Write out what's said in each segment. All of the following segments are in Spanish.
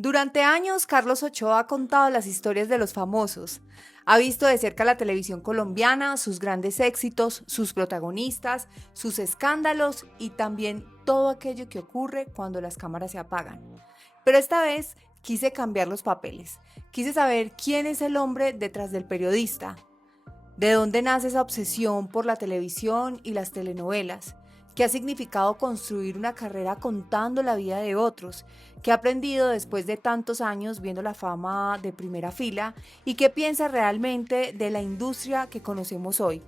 Durante años, Carlos Ochoa ha contado las historias de los famosos. Ha visto de cerca la televisión colombiana, sus grandes éxitos, sus protagonistas, sus escándalos y también todo aquello que ocurre cuando las cámaras se apagan. Pero esta vez quise cambiar los papeles. Quise saber quién es el hombre detrás del periodista, de dónde nace esa obsesión por la televisión y las telenovelas, qué ha significado construir una carrera contando la vida de otros, qué ha aprendido después de tantos años viendo la fama de primera fila y qué piensa realmente de la industria que conocemos hoy.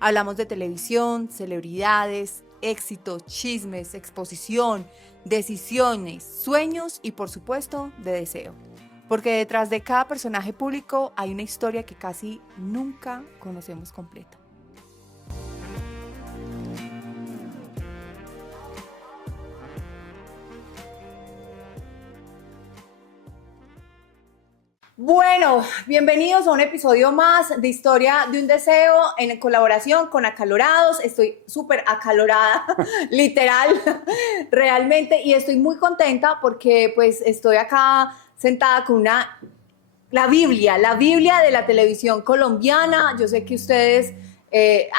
Hablamos de televisión, celebridades, éxitos, chismes, exposición, decisiones, sueños y por supuesto de deseo. Porque detrás de cada personaje público hay una historia que casi nunca conocemos completa. Bueno, bienvenidos a un episodio más de Historia de un Deseo en colaboración con Acalorados. Estoy súper acalorada, literal, realmente, y estoy muy contenta porque pues estoy acá sentada con la Biblia de la televisión colombiana. Yo sé que ustedes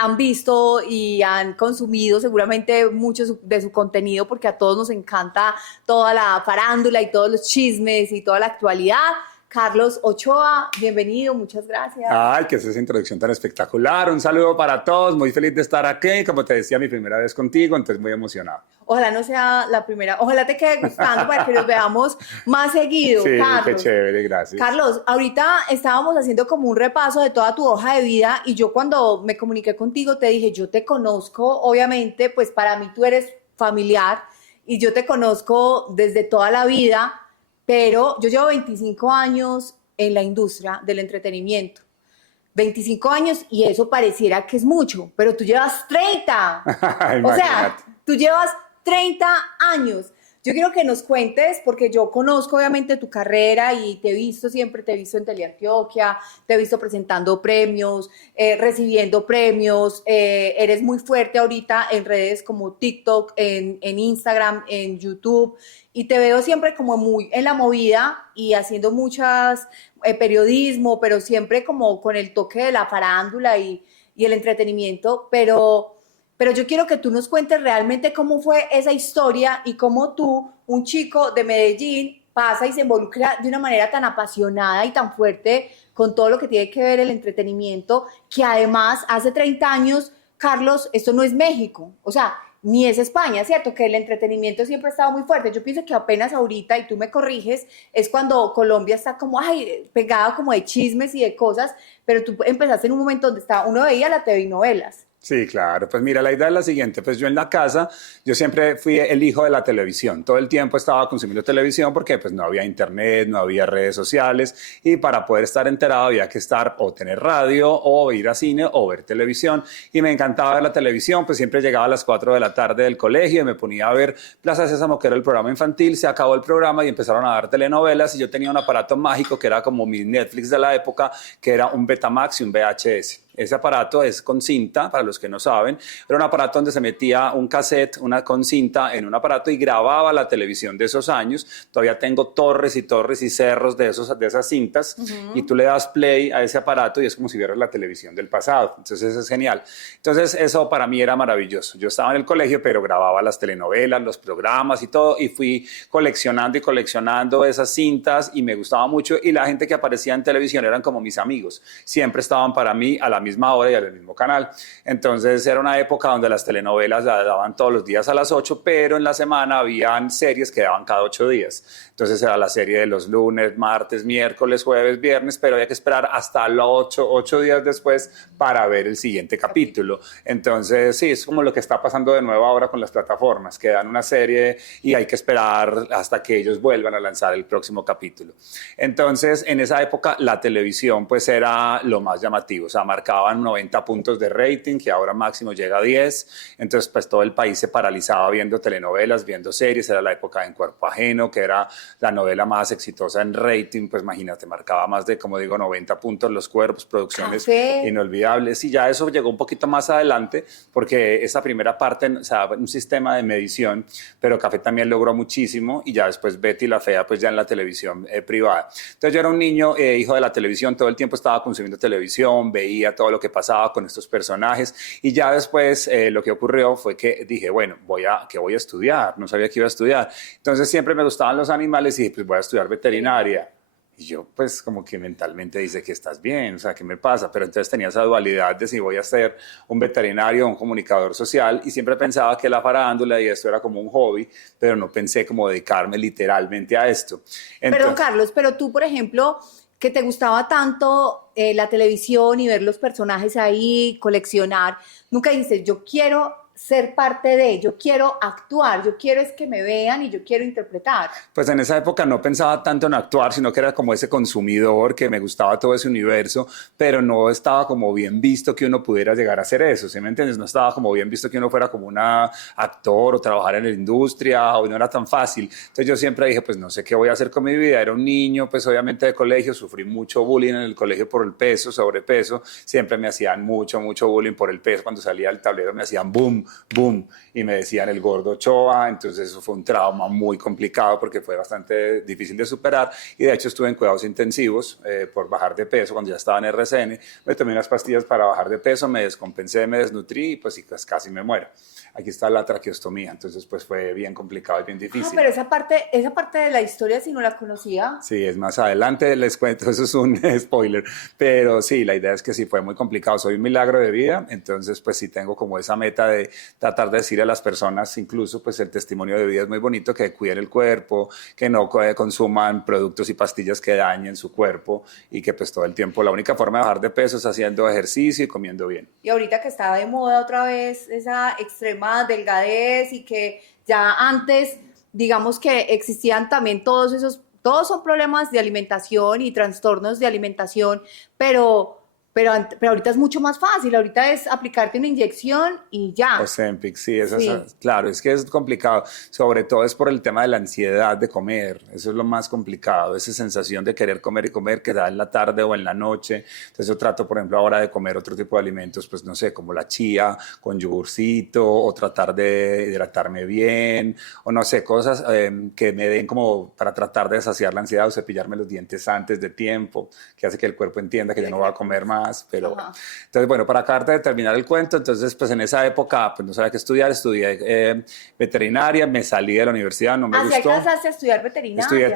han visto y han consumido seguramente mucho de su contenido porque a todos nos encanta toda la farándula y todos los chismes y toda la actualidad. Carlos Ochoa, bienvenido, muchas gracias. Ay, que es esa introducción tan espectacular. Un saludo para todos, muy feliz de estar aquí. Como te decía, mi primera vez contigo, entonces muy emocionado. Ojalá no sea la primera, ojalá te quede gustando para que nos veamos más seguido, Sí, Carlos. qué chévere, gracias. Carlos, ahorita estábamos haciendo como un repaso de toda tu hoja de vida y yo cuando me comuniqué contigo te dije, yo te conozco, obviamente, pues para mí tú eres familiar y yo te conozco desde toda la vida, pero yo llevo 25 años en la industria del entretenimiento. 25 años y eso pareciera que es mucho, pero tú llevas 30. O sea, tú llevas 30 años. Yo quiero que nos cuentes, porque yo conozco obviamente tu carrera y te he visto siempre, te he visto en Teleantioquia, te he visto presentando premios, recibiendo premios, eres muy fuerte ahorita en redes como TikTok, en Instagram, en YouTube, y te veo siempre como muy en la movida y haciendo muchas periodismo, pero siempre como con el toque de la farándula y el entretenimiento, pero yo quiero que tú nos cuentes realmente cómo fue esa historia y cómo tú, un chico de Medellín, pasa y se involucra de una manera tan apasionada y tan fuerte con todo lo que tiene que ver el entretenimiento, que además hace 30 años, Carlos, esto no es México, o sea, ni es España, ¿cierto? Que el entretenimiento siempre ha estado muy fuerte. Yo pienso que apenas ahorita, y tú me corriges, es cuando Colombia está como, ay, pegado como de chismes y de cosas, pero tú empezaste en un momento donde uno veía la TV y novelas. Sí, claro. Pues mira, la idea es la siguiente. Pues yo en la casa, yo siempre fui el hijo de la televisión. Todo el tiempo estaba consumiendo televisión porque pues no había internet, no había redes sociales y para poder estar enterado había que estar o tener radio o ir a cine o ver televisión. Y me encantaba ver la televisión, pues siempre llegaba a las 4 de la tarde del colegio y me ponía a ver Plaza Sésamo, que era el programa infantil. Se acabó el programa y empezaron a dar telenovelas y yo tenía un aparato mágico que era como mi Netflix de la época, que era un Betamax y un VHS. Ese aparato es con cinta, para los que no saben, era un aparato donde se metía un cassette, con cinta en un aparato y grababa la televisión de esos años. Todavía tengo torres y cerros de esas cintas y tú le das play a ese aparato y es como si vieras la televisión del pasado. Entonces eso es genial. Entonces eso para mí era maravilloso. Yo estaba en el colegio, pero grababa las telenovelas, los programas y todo y fui coleccionando esas cintas y me gustaba mucho y la gente que aparecía en televisión eran como mis amigos. Siempre estaban para mí a la misma hora y al mismo canal. Entonces era una época donde las telenovelas las daban todos los días a las 8, pero en la semana habían series que daban cada 8 días. Entonces era la serie de los lunes, martes, miércoles, jueves, viernes, pero había que esperar hasta los 8 días después para ver el siguiente capítulo. Entonces sí, es como lo que está pasando de nuevo ahora con las plataformas, que dan una serie y hay que esperar hasta que ellos vuelvan a lanzar el próximo capítulo. Entonces en esa época la televisión pues era lo más llamativo, o sea, marcaba marcaban 90 puntos de rating, que ahora máximo llega a 10. Entonces, pues todo el país se paralizaba viendo telenovelas, viendo series. Era la época de En Cuerpo Ajeno, que era la novela más exitosa en rating. Pues imagínate, marcaba más de, como digo, 90 puntos Los Cuervos, producciones inolvidables. Y ya eso llegó un poquito más adelante, porque esa primera parte, o sea, un sistema de medición, pero Café también logró muchísimo, y ya después Betty la Fea, pues ya en la televisión privada. Entonces yo era un niño hijo de la televisión, todo el tiempo estaba consumiendo televisión, veía todo lo que pasaba con estos personajes, y ya después lo que ocurrió fue que dije, bueno, ¿qué voy a estudiar? No sabía que iba a estudiar. Entonces siempre me gustaban los animales y dije, pues voy a estudiar veterinaria. Y yo, pues, como que mentalmente dice que estás bien, o sea, ¿qué me pasa? Pero entonces tenía esa dualidad de si voy a ser un veterinario o un comunicador social, y siempre pensaba que la farándula y esto era como un hobby, pero no pensé como dedicarme literalmente a esto. Entonces, perdón, Carlos, pero tú, por ejemplo, que te gustaba tanto la televisión y ver los personajes ahí, coleccionar, nunca dices, yo quiero ser parte de, yo quiero actuar, yo quiero es que me vean y yo quiero interpretar. Pues en esa época no pensaba tanto en actuar, sino que era como ese consumidor, que me gustaba todo ese universo, pero no estaba como bien visto que uno pudiera llegar a hacer eso, ¿sí me entiendes? No estaba como bien visto que uno fuera como un actor o trabajar en la industria, o no era tan fácil. Entonces yo siempre dije, pues no sé qué voy a hacer con mi vida. Era un niño, pues obviamente de colegio, sufrí mucho bullying en el colegio por el peso, sobrepeso. Siempre me hacían mucho bullying por el peso. Cuando salía del tablero me hacían boom, boom, y me decían el gordo Ochoa. Entonces eso fue un trauma muy complicado, porque fue bastante difícil de superar, y de hecho estuve en cuidados intensivos por bajar de peso. Cuando ya estaba en RCN me tomé unas pastillas para bajar de peso, me descompensé, me desnutrí, y pues casi me muero. Aquí está la traqueostomía, entonces pues fue bien complicado y bien difícil. Pero esa parte de la historia sí no la conocía. Sí, es más adelante, les cuento, eso es un spoiler, pero sí, la idea es que sí fue muy complicado. Soy un milagro de vida, entonces pues sí tengo como esa meta de tratar de decir a las personas, incluso pues el testimonio de vida es muy bonito, que cuiden el cuerpo, que no consuman productos y pastillas que dañen su cuerpo, y que pues todo el tiempo la única forma de bajar de peso es haciendo ejercicio y comiendo bien. Y ahorita que está de moda otra vez esa extrema delgadez, y que ya antes, digamos que existían también todos son problemas de alimentación y trastornos de alimentación, pero ahorita es mucho más fácil, ahorita es aplicarte una inyección y ya. Ozempic, sí, claro, es que es complicado, sobre todo es por el tema de la ansiedad de comer, eso es lo más complicado, esa sensación de querer comer y comer que da en la tarde o en la noche. Entonces yo trato, por ejemplo, ahora de comer otro tipo de alimentos, pues no sé, como la chía con yogurcito, o tratar de hidratarme bien, o no sé, cosas que me den como para tratar de saciar la ansiedad, o cepillarme los dientes antes de tiempo, que hace que el cuerpo entienda que ya no va a comer más. Pero entonces, bueno, para acabarte de terminar el cuento, entonces pues en esa época pues no sabía qué estudiar, estudié veterinaria, me salí de la universidad, no me gustó. ¿Así alcanzaste a estudiar veterinaria? Estudié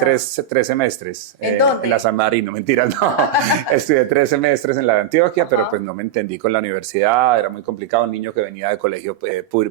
tres semestres. ¿En dónde? En la San Marino, mentira, no. Estudié 3 semestres en la de Antioquia, pero pues no me entendí con la universidad, era muy complicado. Un niño que venía de colegio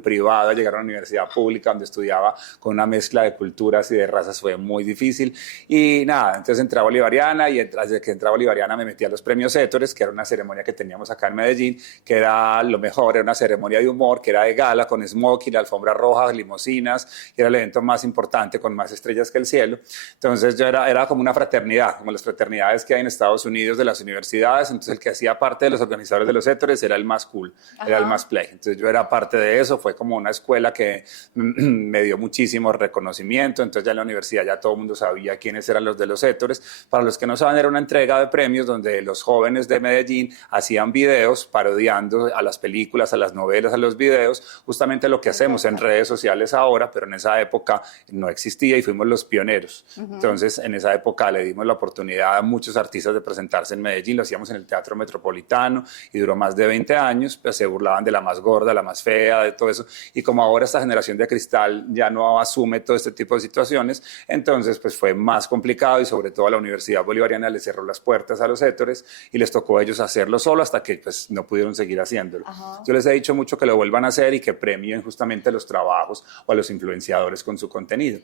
privado a llegar a una universidad pública donde estudiaba con una mezcla de culturas y de razas, fue muy difícil. Y nada, entonces entré a Bolivariana, y desde que entré a Bolivariana me metí a los premios Ettores, que era una ceremonia que teníamos acá en Medellín, que era lo mejor, era una ceremonia de humor, que era de gala, con smoking, alfombra roja, limosinas, y era el evento más importante, con más estrellas que el cielo. Entonces yo era como una fraternidad, como las fraternidades que hay en Estados Unidos de las universidades. Entonces el que hacía parte de los organizadores de los Ettores era el más cool, era el más play. Entonces yo era parte de eso, fue como una escuela que me dio muchísimo reconocimiento. Entonces ya en la universidad ya todo el mundo sabía quiénes eran los de los Ettores. Para los que no saben, era una entrega de premios donde los jóvenes de Medellín hacían videos parodiando a las películas, a las novelas, a los videos, justamente lo que hacemos en redes sociales ahora, pero en esa época no existía y fuimos los pioneros. Entonces, en esa época le dimos la oportunidad a muchos artistas de presentarse en Medellín, lo hacíamos en el Teatro Metropolitano y duró más de 20 años, pues se burlaban de la más gorda, la más fea, de todo eso, y como ahora esta generación de cristal ya no asume todo este tipo de situaciones, entonces pues fue más complicado, y sobre todo a la Universidad Bolivariana le cerró las puertas a los Ettores y les tocó a ellos hacerlo solo hasta que pues no pudieron seguir haciéndolo. Yo les he dicho mucho que lo vuelvan a hacer y que premien justamente los trabajos o a los influenciadores con su contenido.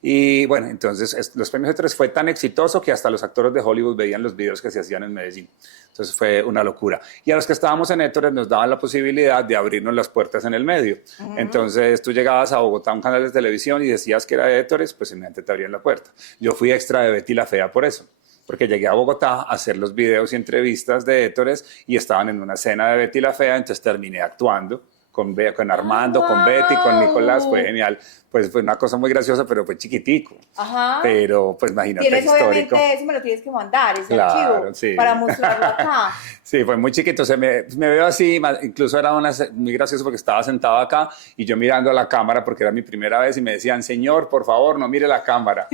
Y bueno, entonces los premios Ettores fue tan exitoso que hasta los actores de Hollywood veían los videos que se hacían en Medellín. Entonces fue una locura. Y a los que estábamos en Ettores nos daban la posibilidad de abrirnos las puertas en el medio. Entonces tú llegabas a Bogotá a un canal de televisión y decías que era de Ettores, pues inmediatamente te abrían la puerta. Yo fui extra de Betty la Fea por eso. porque llegué a Bogotá a hacer los videos y entrevistas de Hétores y estaban en una cena de Betty la Fea, entonces terminé actuando con Armando, con Betty, con Nicolás, fue genial. Pues fue una cosa muy graciosa, pero fue chiquitico. Ajá. Pero pues imagínate, Tienes histórico. obviamente eso, me lo tienes que mandar, ese Claro, archivo, sí. para mostrarlo acá. Sí, fue muy chiquito, me veo así, incluso era muy gracioso porque estaba sentado acá y yo mirando a la cámara porque era mi primera vez y me decían, señor, por favor, no mire la cámara.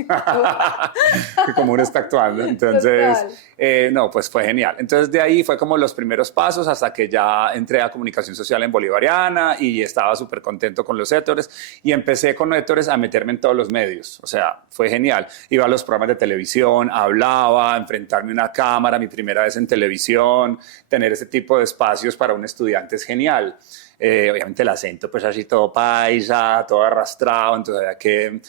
Como uno está actuando. Entonces, no, pues fue genial. Entonces de ahí fue como los primeros pasos hasta que ya entré a comunicación social en Bolivariana y estaba súper contento con los Hétores y empecé con Hétores a meterme en todos los medios. O sea, fue genial. Iba a los programas de televisión, hablaba, enfrentarme a una cámara, mi primera vez en televisión, tener ese tipo de espacios para un estudiante es genial. Obviamente el acento, pues así todo paisa, todo arrastrado, entonces había que,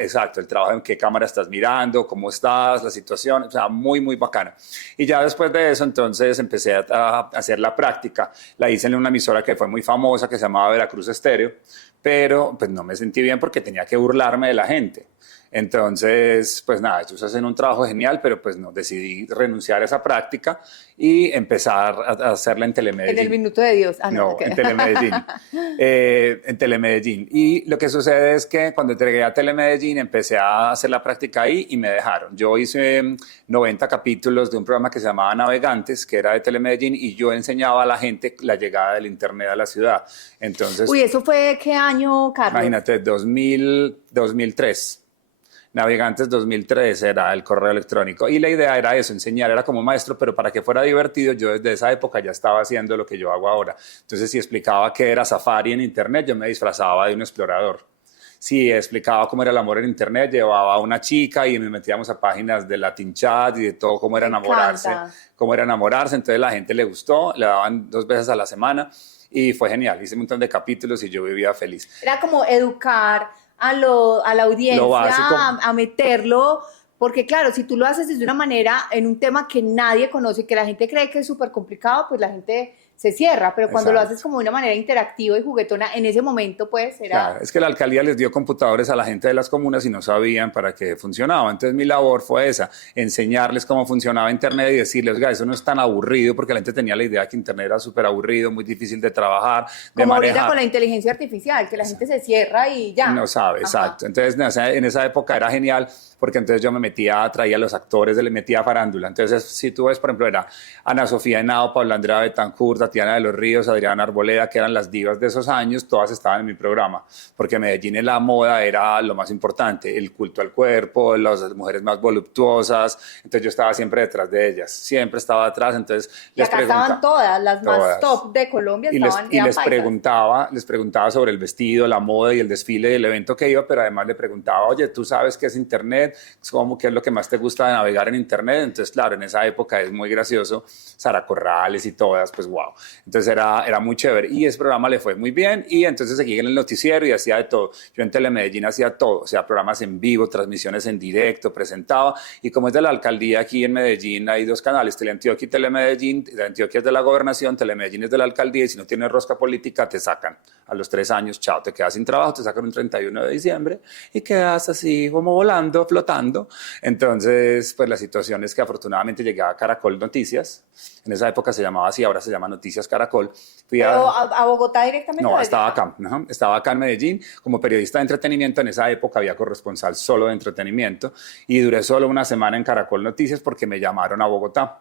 exacto, el trabajo, en qué cámara estás mirando, cómo estás, la situación, o sea, muy, muy bacana. Y ya después de eso, entonces empecé a hacer la práctica, la hice en una emisora que fue muy famosa, que se llamaba Veracruz Estéreo, pero pues no me sentí bien porque tenía que burlarme de la gente. Entonces, pues nada, ellos hacen un trabajo genial, pero pues no, decidí renunciar a esa práctica y empezar a hacerla en Telemedellín. En el Minuto de Dios. No, okay. En Telemedellín. En Telemedellín. Y lo que sucede es que cuando entregué a Telemedellín empecé a hacer la práctica ahí y me dejaron. Yo hice 90 capítulos de un programa que se llamaba Navegantes, que era de Telemedellín, y yo enseñaba a la gente la llegada del internet a la ciudad. Entonces, uy, ¿eso fue qué año, Carlos? Imagínate, 2003. Navegantes 2003 era el correo electrónico y la idea era eso, enseñar, era como maestro, pero para que fuera divertido yo desde esa época ya estaba haciendo lo que yo hago ahora. Entonces si explicaba qué era Safari en internet, yo me disfrazaba de un explorador. Si explicaba cómo era el amor en internet, llevaba a una chica y nos metíamos a páginas de Latin Chat y de todo cómo era enamorarse, entonces la gente le gustó, le daban 2 veces a la semana y fue genial, hice un montón de capítulos y yo vivía feliz. Era como educar a la audiencia, a meterlo, porque claro, si tú lo haces desde una manera, en un tema que nadie conoce, que la gente cree que es súper complicado, pues la gente se cierra, pero cuando lo haces como de una manera interactiva y juguetona, en ese momento pues era... Claro, es que la alcaldía les dio computadores a la gente de las comunas y no sabían para qué funcionaba, entonces mi labor fue esa, enseñarles cómo funcionaba internet y decirles, oiga, eso no es tan aburrido, porque la gente tenía la idea que internet era súper aburrido, muy difícil de trabajar, de como manejar. Ahorita con la inteligencia artificial, que la gente se cierra y ya. No sabe, exacto. Entonces en esa época era genial, porque entonces yo me traía a los actores, le metía a farándula. Entonces, si tú ves, por ejemplo, era Ana Sofía Henao, Paula Andrea Betancourt, Tatiana de los Ríos, Adriana Arboleda, que eran las divas de esos años, todas estaban en mi programa, porque Medellín en la moda era lo más importante, el culto al cuerpo, las mujeres más voluptuosas, entonces yo estaba siempre detrás de ellas, siempre estaba atrás, entonces y acá estaban todas, las más top de Colombia, y les preguntaba sobre el vestido, la moda y el desfile del evento que iba, pero además le preguntaba, oye, ¿tú sabes qué es internet? ¿Qué es lo que más te gusta de navegar en internet? Entonces, claro, en esa época es muy gracioso, Sara Corrales y todas, pues wow. Entonces era muy chévere y ese programa le fue muy bien y entonces seguí en el noticiero y hacía de todo. Yo en Telemedellín hacía todo, o sea, programas en vivo, transmisiones en directo, presentaba, y como es de la alcaldía aquí en Medellín hay 2 canales, Teleantioquia y Telemedellín. Teleantioquia es de la gobernación, Telemedellín es de la alcaldía, y si no tienes rosca política te sacan a los 3 años, chao, te quedas sin trabajo, te sacan un 31 de diciembre y quedas así como volando, flotando. Entonces, pues la situación es que afortunadamente llegué a Caracol Noticias, en esa época se llamaba así, ahora se llama Noticias Caracol. ¿Pero a Bogotá directamente? No, estaba acá en Medellín, como periodista de entretenimiento. En esa época había corresponsal solo de entretenimiento y duré solo una semana en Caracol Noticias porque me llamaron a Bogotá.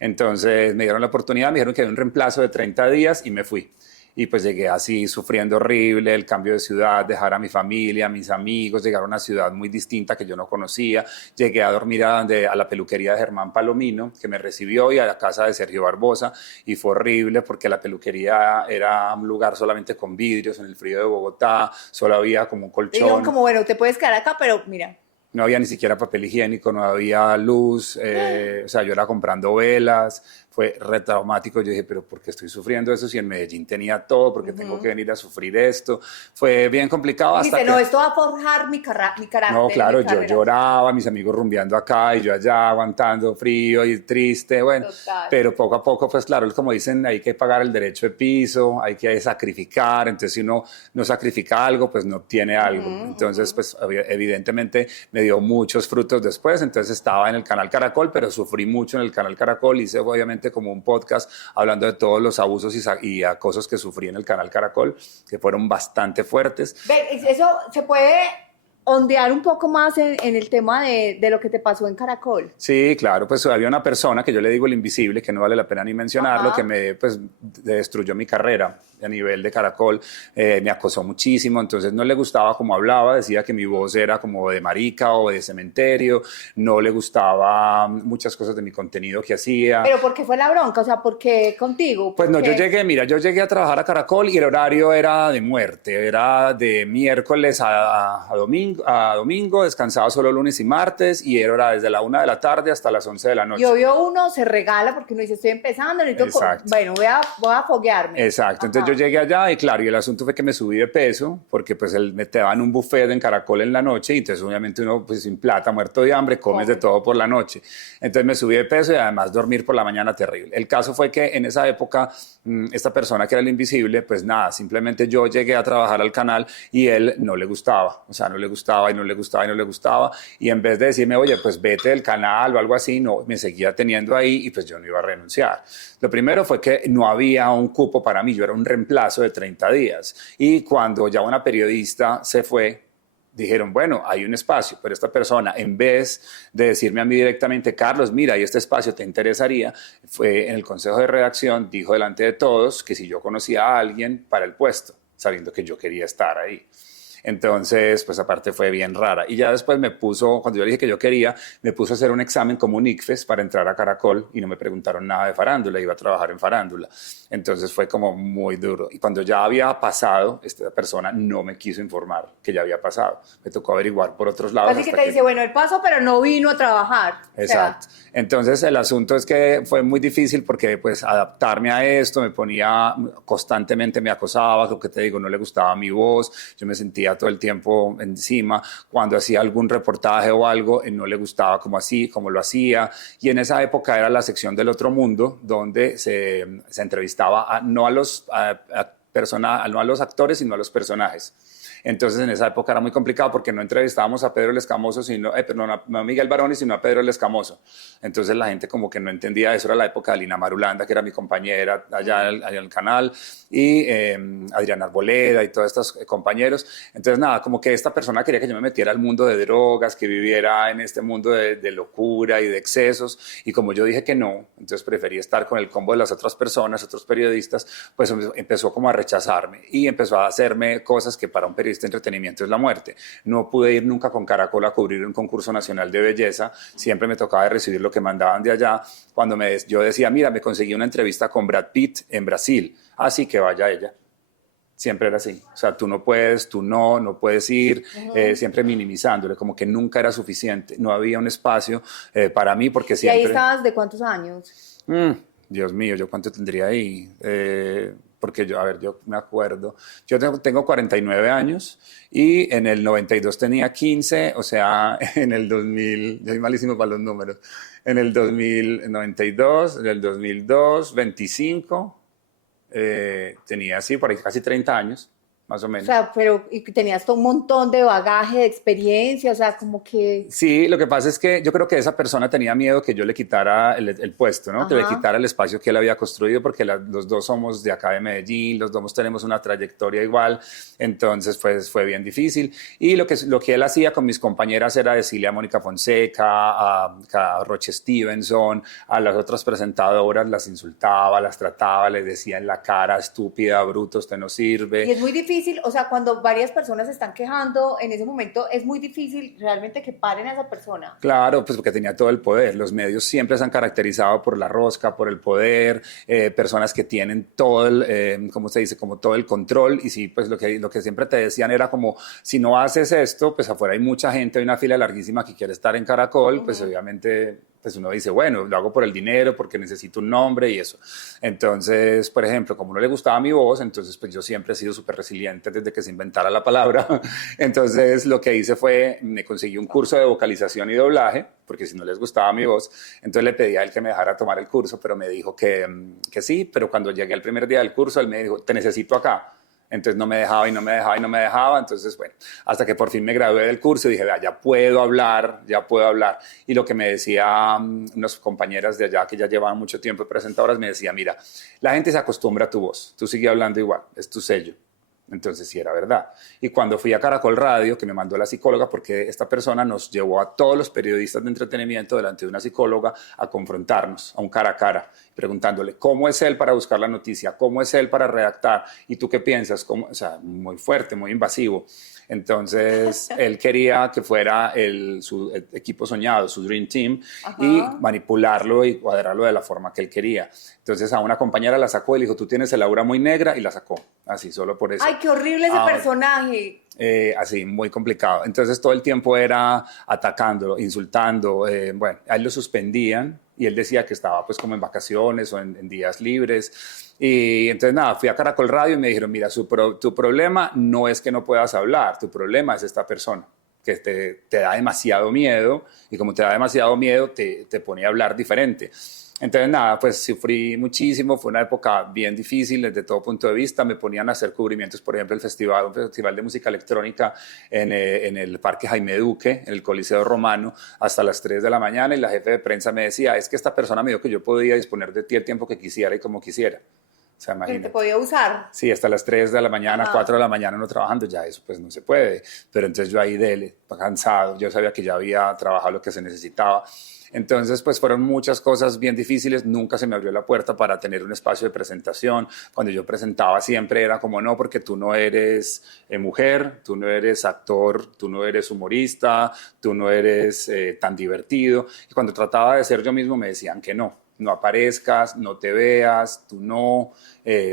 Entonces me dieron la oportunidad, me dijeron que había un reemplazo de 30 días y me fui. Y pues llegué así sufriendo horrible, el cambio de ciudad, dejar a mi familia, a mis amigos, llegar a una ciudad muy distinta que yo no conocía. Llegué a dormir a la peluquería de Germán Palomino, que me recibió, y a la casa de Sergio Barbosa, y fue horrible porque la peluquería era un lugar solamente con vidrios en el frío de Bogotá, solo había como un colchón. Dijeron como, bueno, te puedes quedar acá, pero mira. No había ni siquiera papel higiénico, no había luz, o sea, yo era comprando velas, fue retraumático. Yo dije, pero ¿por qué estoy sufriendo eso si en Medellín tenía todo? ¿Por qué tengo que venir a sufrir esto? Fue bien complicado hasta Dice, que... no, esto va a forjar mi carácter. No, claro, mi yo carrera. lloraba, mis amigos rumbeando acá y yo allá aguantando frío y triste, bueno, Total. pero poco a poco, pues claro, como dicen, hay que pagar el derecho de piso, hay que sacrificar, entonces si uno no sacrifica algo, pues no obtiene algo. Entonces, pues evidentemente me dio muchos frutos después, entonces estaba en el canal Caracol, pero sufrí mucho en el canal Caracol, hice obviamente como un podcast hablando de todos los abusos y acosos que sufrí en el canal Caracol, que fueron bastante fuertes. Ve, eso se puede ondear un poco más en el tema de lo que te pasó en Caracol. Sí, claro, pues había una persona que yo le digo el invisible, que no vale la pena ni mencionarlo, que me pues, destruyó mi carrera a nivel de Caracol, me acosó muchísimo, entonces no le gustaba cómo hablaba, decía que mi voz era como de marica o de cementerio, no le gustaba muchas cosas de mi contenido que hacía. ¿Pero por qué fue la bronca? O sea, ¿por qué contigo? Pues no, ¿Por qué? yo llegué a trabajar a Caracol y el horario era de muerte, era de miércoles a domingo, descansaba solo lunes y martes y era desde la 1 de la tarde hasta las 11 de la noche. Y obvio uno se regala porque uno dice, estoy empezando, bueno, voy a foguearme. Exacto, entonces yo llegué allá y claro, y el asunto fue que me subí de peso porque pues me te daban un buffet en Caracol en la noche y entonces obviamente uno pues sin plata, muerto de hambre, comes de todo por la noche. Entonces me subí de peso y además dormir por la mañana terrible. El caso fue que en esa época esta persona que era el invisible, pues nada, simplemente yo llegué a trabajar al canal y él no le gustaba, o sea, no le gustaba y no le gustaba y no le gustaba y en vez de decirme, oye, pues vete del canal o algo así, no, me seguía teniendo ahí y pues yo no iba a renunciar. Lo primero fue que no había un cupo para mí, yo era un reemplazo de 30 días y cuando ya una periodista se fue, dijeron, bueno, hay un espacio, pero esta persona, en vez de decirme a mí directamente, Carlos, mira, y este espacio te interesaría, fue en el consejo de redacción, dijo delante de todos que si yo conocía a alguien para el puesto, sabiendo que yo quería estar ahí. Entonces, pues aparte fue bien rara. Y ya después me puso, cuando yo le dije que yo quería, me puso a hacer un examen como un ICFES para entrar a Caracol y no me preguntaron nada de farándula, iba a trabajar en farándula. Entonces fue como muy duro. Y cuando ya había pasado, esta persona no me quiso informar que ya había pasado. Me tocó averiguar por otros lados. Así que te dice, bueno, él pasó, pero no vino a trabajar. Exacto. O sea, entonces el asunto es que fue muy difícil porque pues adaptarme a esto, me ponía constantemente, me acosaba, lo que te digo, no le gustaba mi voz, yo me sentía todo el tiempo encima, cuando hacía algún reportaje o algo, no le gustaba como lo hacía, y en esa época era la sección del Otro Mundo, donde se entrevistaba no a los actores, sino a los personajes. Entonces en esa época era muy complicado porque no entrevistábamos a Pedro el Escamoso, no a Miguel Baroni, sino a Pedro el Escamoso. Entonces la gente como que no entendía eso. Era la época de Lina Marulanda, que era mi compañera allá en el canal, y Adriana Arboleda y todos estos compañeros. Entonces nada, como que esta persona quería que yo me metiera al mundo de drogas, que viviera en este mundo de locura y de excesos, y como yo dije que no, entonces preferí estar con el combo de las otras personas, otros periodistas, pues empezó como a rechazarme y empezó a hacerme cosas que para un periodista de entretenimiento es la muerte. No pude ir nunca con Caracol a cubrir un concurso nacional de belleza, siempre me tocaba recibir lo que mandaban de allá. Cuando yo decía, mira, me conseguí una entrevista con Brad Pitt en Brasil, así que vaya ella. Siempre era así, o sea, tú no puedes, tú no puedes ir, siempre minimizándole, como que nunca era suficiente, no había un espacio para mí porque siempre... ¿Y ahí estabas de cuántos años? Dios mío, ¿yo cuánto tendría ahí? Porque yo me acuerdo, yo tengo 49 años y en el 92 tenía 15, o sea, en el 2000, yo soy malísimo para los números, en el 2092, en el 2002, 25, tenía así, por ahí casi 30 años. Más o menos. O sea, pero y tenías todo un montón de bagaje, de experiencia, o sea, como que... Sí, lo que pasa es que yo creo que esa persona tenía miedo que yo le quitara el puesto, ¿no? Ajá. Que le quitara el espacio que él había construido, porque los dos somos de acá de Medellín, los dos tenemos una trayectoria igual, entonces pues fue bien difícil. Y lo que él hacía con mis compañeras era decirle a Mónica Fonseca, a Roche Stevenson, a las otras presentadoras, las insultaba, las trataba, les decía en la cara, estúpida, bruto, usted no sirve. Y es muy difícil, o sea, cuando varias personas se están quejando, en ese momento es muy difícil realmente que paren a esa persona. Claro, pues porque tenía todo el poder. Los medios siempre se han caracterizado por la rosca, por el poder, personas que tienen todo el, ¿cómo se dice? Como todo el control. Y sí, pues lo que siempre te decían era como, si no haces esto, pues afuera hay mucha gente, hay una fila larguísima que quiere estar en Caracol, pues obviamente pues uno dice, bueno, lo hago por el dinero, porque necesito un nombre y eso. Entonces, por ejemplo, como no le gustaba mi voz, entonces pues yo siempre he sido súper resiliente desde que se inventara la palabra. Entonces lo que hice fue, me conseguí un curso de vocalización y doblaje, porque si no les gustaba mi voz, entonces le pedí a él que me dejara tomar el curso, pero me dijo que sí, pero cuando llegué al primer día del curso, él me dijo, te necesito acá. Entonces no me dejaba y no me dejaba y no me dejaba. Entonces, bueno, hasta que por fin me gradué del curso y dije, vea, ya puedo hablar, ya puedo hablar. Y lo que me decían unas compañeras de allá que ya llevaban mucho tiempo de presentadoras, me decía, mira, la gente se acostumbra a tu voz, tú sigue hablando igual, es tu sello. Entonces sí era verdad. Y cuando fui a Caracol Radio, que me mandó la psicóloga, porque esta persona nos llevó a todos los periodistas de entretenimiento delante de una psicóloga a confrontarnos, a un cara a cara, preguntándole cómo es él para buscar la noticia, cómo es él para redactar, y tú qué piensas, ¿cómo? O sea, muy fuerte, muy invasivo. Entonces él quería que fuera su equipo soñado, su Dream Team, y manipularlo y cuadrarlo de la forma que él quería. Entonces a una compañera la sacó y le dijo, tú tienes el aura muy negra, y la sacó, así, solo por eso. Ay, qué horrible ese personaje. Así, muy complicado. Entonces todo el tiempo era atacándolo, insultando, bueno, a él lo suspendían y él decía que estaba pues como en vacaciones o en días libres. Y entonces nada, fui a Caracol Radio y me dijeron, mira, tu problema no es que no puedas hablar, tu problema es esta persona que te da demasiado miedo, y como te da demasiado miedo te pone a hablar diferente. Entonces nada, pues sufrí muchísimo, fue una época bien difícil desde todo punto de vista. Me ponían a hacer cubrimientos, por ejemplo, un festival de música electrónica en el Parque Jaime Duque, en el Coliseo Romano, hasta las 3 de la mañana, y la jefe de prensa me decía, es que esta persona me dijo que yo podía disponer de ti el tiempo que quisiera y como quisiera. O sea, imagínate. ¿Te podía usar? Sí, hasta las 3 de la mañana, 4 de la mañana no trabajando, ya eso pues no se puede. Pero entonces yo ahí cansado, yo sabía que ya había trabajado lo que se necesitaba. Entonces, pues fueron muchas cosas bien difíciles. Nunca se me abrió la puerta para tener un espacio de presentación. Cuando yo presentaba siempre era como, no, porque tú no eres mujer, tú no eres actor, tú no eres humorista, tú no eres tan divertido. Y cuando trataba de ser yo mismo me decían que no aparezcas, no te veas, tú no,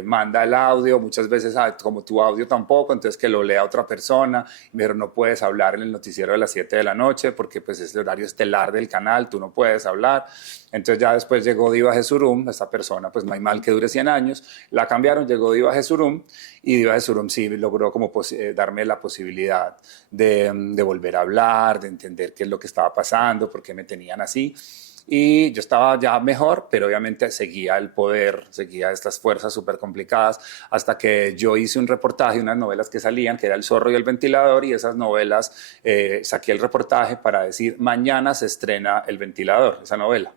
manda el audio, muchas veces como tu audio tampoco, entonces que lo lea otra persona, y me dijeron, no puedes hablar en el noticiero de las 7 de la noche porque pues es el horario estelar del canal, tú no puedes hablar. Entonces ya después llegó Diva Jesurum, esta persona pues no hay mal que dure 100 años, la cambiaron, llegó Diva Jesurum, y Diva Jesurum sí logró como darme la posibilidad de volver a hablar, de entender qué es lo que estaba pasando, por qué me tenían así. Y yo estaba ya mejor, pero obviamente seguía el poder, seguía estas fuerzas súper complicadas, hasta que yo hice un reportaje, unas novelas que salían, que era El zorro y el ventilador, y esas novelas saqué el reportaje para decir, mañana se estrena El ventilador, esa novela.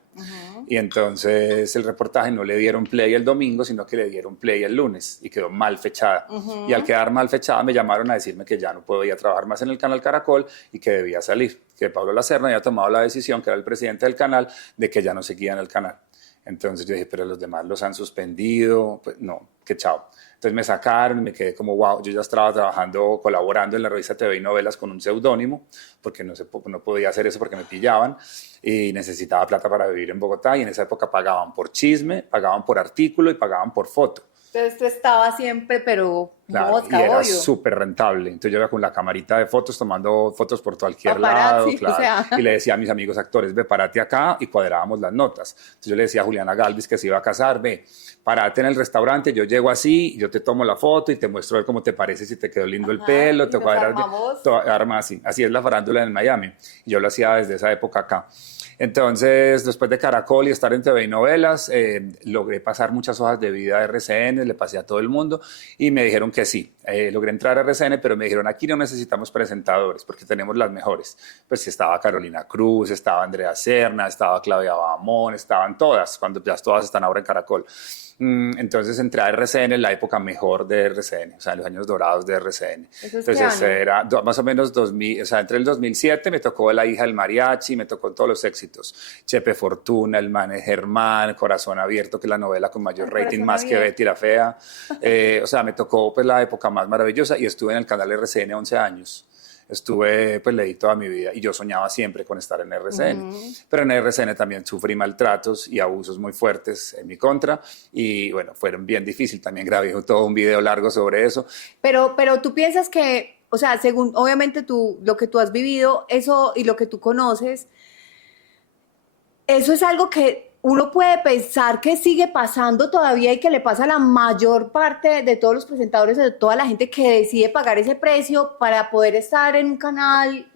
Y entonces el reportaje no le dieron play el domingo, sino que le dieron play el lunes, y quedó mal fechada. Y al quedar mal fechada me llamaron a decirme que ya no podía trabajar más en el canal Caracol y que debía salir, que Pablo Lacerna había tomado la decisión, que era el presidente del canal, de que ya no seguía en el canal. Entonces yo dije, pero los demás los han suspendido, pues no, que chao. Entonces me sacaron y me quedé como, wow, yo ya estaba trabajando, colaborando en la revista TV y Novelas con un seudónimo, porque no podía hacer eso porque me pillaban, y necesitaba plata para vivir en Bogotá, y en esa época pagaban por chisme, pagaban por artículo y pagaban por foto. Entonces tú estabas siempre, pero Claro, mosca, y era obvio. súper rentable. Entonces yo iba con la camarita de fotos tomando fotos por cualquier Paparazzi, lado, claro. o sea. Y le decía a mis amigos actores, ve, párate acá, y cuadrábamos las notas. Entonces yo le decía a Juliana Galvis, que se iba a casar, ve, párate en el restaurante, yo llego así, yo te tomo la foto y te muestro cómo te parece, si te quedó lindo el pelo, te cuadras. Arma así. Así es la farándula en Miami. Y yo lo hacía desde esa época acá. Entonces, después de Caracol y estar en TV y Novelas, logré pasar muchas hojas de vida a RCN, le pasé a todo el mundo y me dijeron que sí. Logré entrar a RCN, pero me dijeron, aquí no necesitamos presentadores porque tenemos las mejores. Pues estaba Carolina Cruz, estaba Andrea Serna, estaba Claudia Bamón, estaban todas, cuando ya todas están ahora en Caracol. Entonces entré a RCN en la época mejor de RCN, o sea, en los años dorados de RCN. Entonces era más o menos 2000, o sea, entre el 2007 me tocó La hija del mariachi, me tocó todos los éxitos. Chepe Fortuna, El man Germán, Corazón abierto, que es la novela con mayor rating, más que Betty la fea. O sea, me tocó pues la época más maravillosa y estuve en el canal RCN 11 años. Estuve, pues leí toda mi vida y yo soñaba siempre con estar en RCN. Pero en RCN también sufrí maltratos y abusos muy fuertes en mi contra y bueno, fueron bien difíciles. También grabé todo un video largo sobre eso. Pero tú piensas que, o sea, según obviamente lo que tú has vivido, eso y lo que tú conoces, eso es algo que uno puede pensar que sigue pasando todavía y que le pasa a la mayor parte de todos los presentadores, de toda la gente que decide pagar ese precio para poder estar en un canal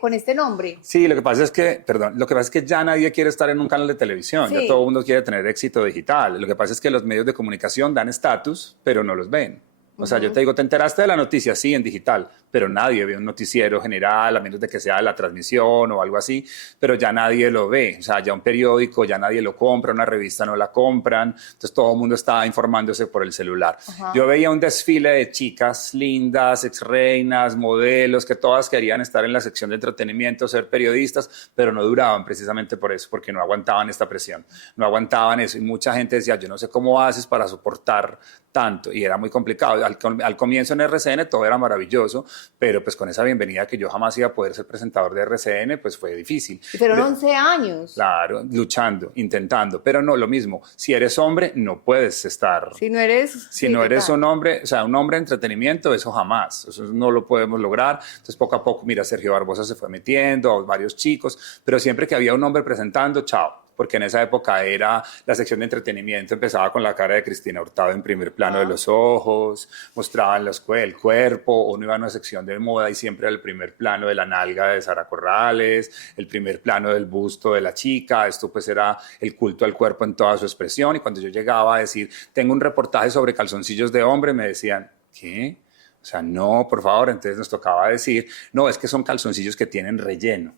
con este nombre. Sí, lo que pasa es que, perdón, lo que pasa es que ya nadie quiere estar en un canal de televisión, Sí. ya todo el mundo quiere tener éxito digital. Lo que pasa es que los medios de comunicación dan estatus, pero no los ven. O sea, yo te digo, ¿te enteraste de la noticia? Sí, en digital, pero nadie ve un noticiero general, a menos de que sea la transmisión o algo así, pero ya nadie lo ve. O sea, ya un periódico, ya nadie lo compra, una revista no la compran, entonces todo el mundo está informándose por el celular. Ajá. Yo veía un desfile de chicas lindas, exreinas, modelos, que todas querían estar en la sección de entretenimiento, ser periodistas, pero no duraban precisamente por eso, porque no aguantaban esta presión, no aguantaban eso. Y mucha gente decía, yo no sé cómo haces para soportar tanto, y era muy complicado. Al comienzo en RCN todo era maravilloso, pero pues con esa bienvenida que yo jamás iba a poder ser presentador de RCN, pues fue difícil. Y fueron 11 años. Claro, luchando, intentando, pero no, lo mismo, si eres hombre no puedes estar. Si no eres... Si no eres un hombre, o sea, un hombre de entretenimiento, eso jamás, eso no lo podemos lograr. Entonces poco a poco, mira, Sergio Barbosa se fue metiendo, varios chicos, pero siempre que había un hombre presentando, chao. Porque en esa época era la sección de entretenimiento, empezaba con la cara de Cristina Hurtado en primer plano de los ojos, mostraban el cuerpo, uno iba a una sección de moda y siempre era el primer plano de la nalga de Sara Corrales, el primer plano del busto de la chica, esto pues era el culto al cuerpo en toda su expresión, y cuando yo llegaba a decir, tengo un reportaje sobre calzoncillos de hombre, me decían, ¿qué? O sea, no, por favor, entonces nos tocaba decir, no, es que son calzoncillos que tienen relleno.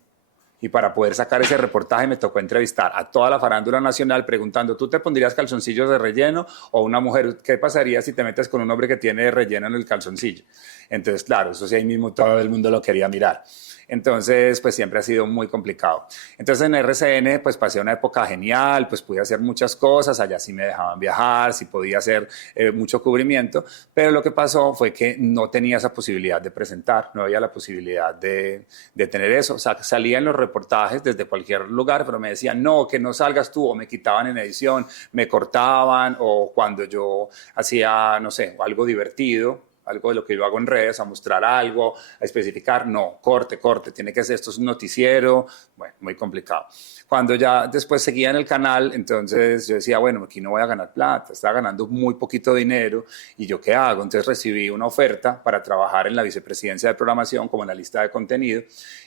Y para poder sacar ese reportaje me tocó entrevistar a toda la farándula nacional preguntando, ¿tú te pondrías calzoncillos de relleno o una mujer? ¿Qué pasaría si te metes con un hombre que tiene relleno en el calzoncillo? Entonces, claro, eso sí, ahí mismo todo el mundo lo quería mirar. Entonces, pues siempre ha sido muy complicado. Entonces en RCN, pues pasé una época genial, pues pude hacer muchas cosas, allá sí me dejaban viajar, sí podía hacer mucho cubrimiento, pero lo que pasó fue que no tenía esa posibilidad de presentar, no había la posibilidad de tener eso. O sea, salía en los reportajes desde cualquier lugar, pero me decían, no, que no salgas tú, o me quitaban en edición, me cortaban, o cuando yo hacía, no sé, algo divertido, algo de lo que yo hago en redes, a mostrar algo, a especificar, no, corte, tiene que ser, esto es un noticiero, bueno, muy complicado. Cuando ya después seguía en el canal, entonces yo decía, bueno, aquí no voy a ganar plata, estaba ganando muy poquito dinero, ¿y yo qué hago? Entonces recibí una oferta para trabajar en la vicepresidencia de programación como en la lista de contenido,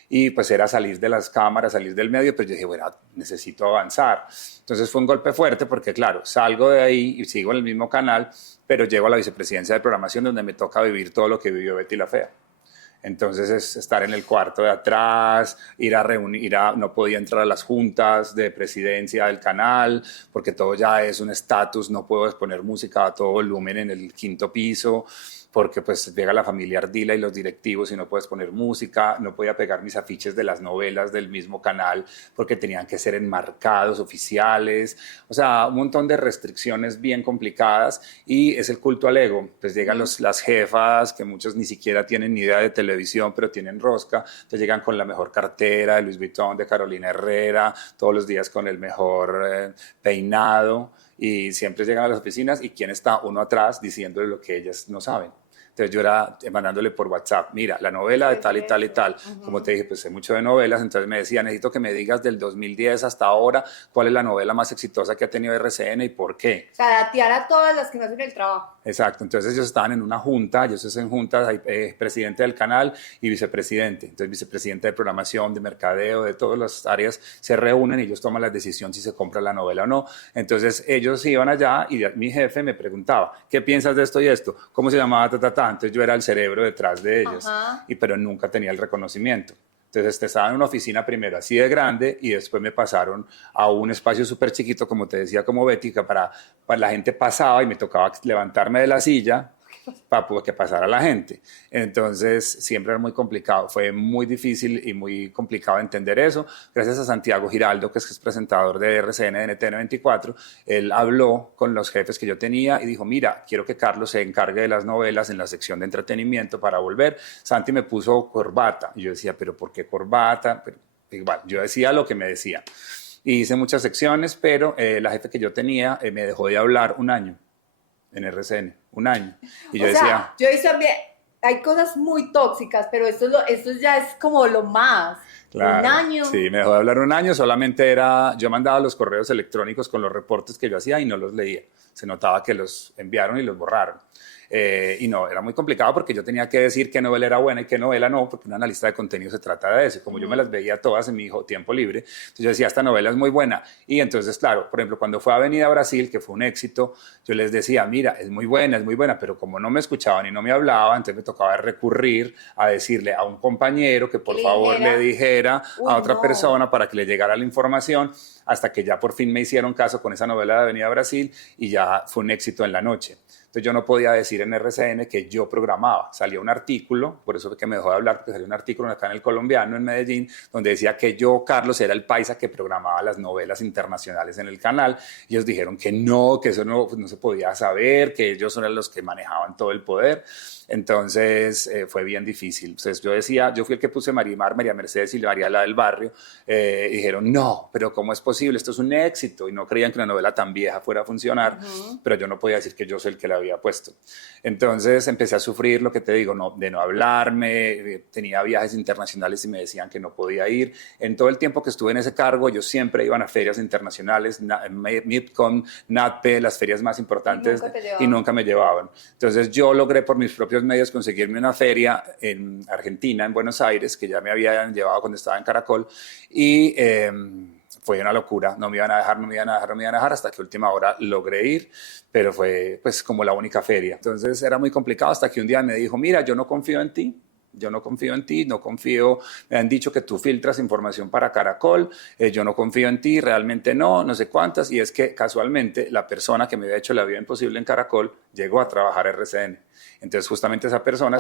y pues era salir de las cámaras, salir del medio, pero yo dije, bueno, necesito avanzar. Entonces fue un golpe fuerte porque, claro, salgo de ahí y sigo en el mismo canal, pero llego a la vicepresidencia de programación donde me toca vivir todo lo que vivió Betty la Fea. Entonces es estar en el cuarto de atrás, ir a reunir, no podía entrar a las juntas de presidencia del canal, porque todo ya es un estatus, no puedo exponer música a todo volumen en el quinto piso, porque pues llega la familia Ardila y los directivos y no puedes poner música, no podía pegar mis afiches de las novelas del mismo canal porque tenían que ser enmarcados oficiales, o sea, un montón de restricciones bien complicadas, y es el culto al ego. Pues llegan las jefas, que muchos ni siquiera tienen ni idea de televisión, pero tienen rosca, entonces llegan con la mejor cartera de Louis Vuitton, de Carolina Herrera, todos los días con el mejor peinado, y siempre llegan a las oficinas y quién está uno atrás diciéndole lo que ellas no saben. Entonces yo era mandándole por WhatsApp, mira, la novela de tal y tal y tal. Como te dije, pues sé mucho de novelas, entonces me decía, necesito que me digas del 2010 hasta ahora cuál es la novela más exitosa que ha tenido RCN y por qué. O sea, datear a todas las que no hacen el trabajo. Exacto, entonces ellos estaban en una junta, ellos hacen juntas, hay presidente del canal y vicepresidente. Entonces vicepresidente de programación, de mercadeo, de todas las áreas se reúnen y ellos toman la decisión si se compra la novela o no. Entonces ellos iban allá y mi jefe me preguntaba, ¿qué piensas de esto y esto? ¿Cómo se llamaba? Entonces yo era el cerebro detrás de ellos, pero nunca tenía el reconocimiento. Entonces estaba en una oficina primero así de grande y después me pasaron a un espacio súper chiquito, como te decía, como Betty, que para la gente pasaba y me tocaba levantarme de la silla para que pasara la gente. Entonces siempre era muy complicado, fue muy difícil y muy complicado entender eso. Gracias a Santiago Giraldo, que es presentador de RCN de NTN24, él habló con los jefes que yo tenía y dijo, mira, quiero que Carlos se encargue de las novelas en la sección de entretenimiento para volver. Santi me puso corbata y yo decía, pero ¿por qué corbata? Pero, igual, yo decía lo que me decía. Y hice muchas secciones, pero la jefe que yo tenía me dejó de hablar un año en RCN, un año. Y yo decía, yo he visto también, hay cosas muy tóxicas, pero esto ya es como lo más. Claro, un año. sí, me dejó de hablar un año, solamente era, yo mandaba los correos electrónicos con los reportes que yo hacía y no los leía. Se notaba que los enviaron y los borraron. Y no, era muy complicado porque yo tenía que decir qué novela era buena y qué novela no, porque un analista de contenido se trata de eso. Como yo me las veía todas en mi tiempo libre, entonces yo decía, esta novela es muy buena. Y entonces, claro, por ejemplo, cuando fue a Avenida Brasil, que fue un éxito, yo les decía, mira, es muy buena, pero como no me escuchaban y no me hablaban, entonces me tocaba recurrir a decirle a un compañero que por favor le dijera a otra persona para que le llegara la información, hasta que ya por fin me hicieron caso con esa novela de Avenida Brasil y ya fue un éxito en la noche. Entonces yo no podía decir en RCN que yo programaba. Salía un artículo, por eso fue que me dejó de hablar, porque salió un artículo acá en El Colombiano, en Medellín, donde decía que yo, Carlos, era el paisa que programaba las novelas internacionales en el canal. Y ellos dijeron que no, que eso no, pues no se podía saber, que ellos eran los que manejaban todo el poder. Entonces fue bien difícil. Entonces yo decía, yo fui el que puse Marimar, María Mercedes y María la del Barrio. Y dijeron, no, pero ¿cómo es posible? Esto es un éxito. Y no creían que una novela tan vieja fuera a funcionar. Pero yo no podía decir que yo soy el que la había puesto. Entonces empecé a sufrir lo que te digo, no, de no hablarme. Tenía viajes internacionales y me decían que no podía ir. En todo el tiempo que estuve en ese cargo, yo siempre iba a ferias internacionales, MIPCOM, NATPE, las ferias más importantes, y nunca me llevaban. Entonces yo logré por mis propios medios conseguirme una feria en Argentina, en Buenos Aires, que ya me habían llevado cuando estaba en Caracol, y fue una locura, no me iban a dejar, hasta que última hora logré ir, pero fue pues como la única feria. Entonces era muy complicado hasta que un día me dijo, mira, yo no confío en ti, me han dicho que tú filtras información para Caracol, yo no confío en ti, realmente no sé cuántas, y es que casualmente la persona que me había hecho la vida imposible en Caracol llegó a trabajar en RCN. Entonces justamente esa persona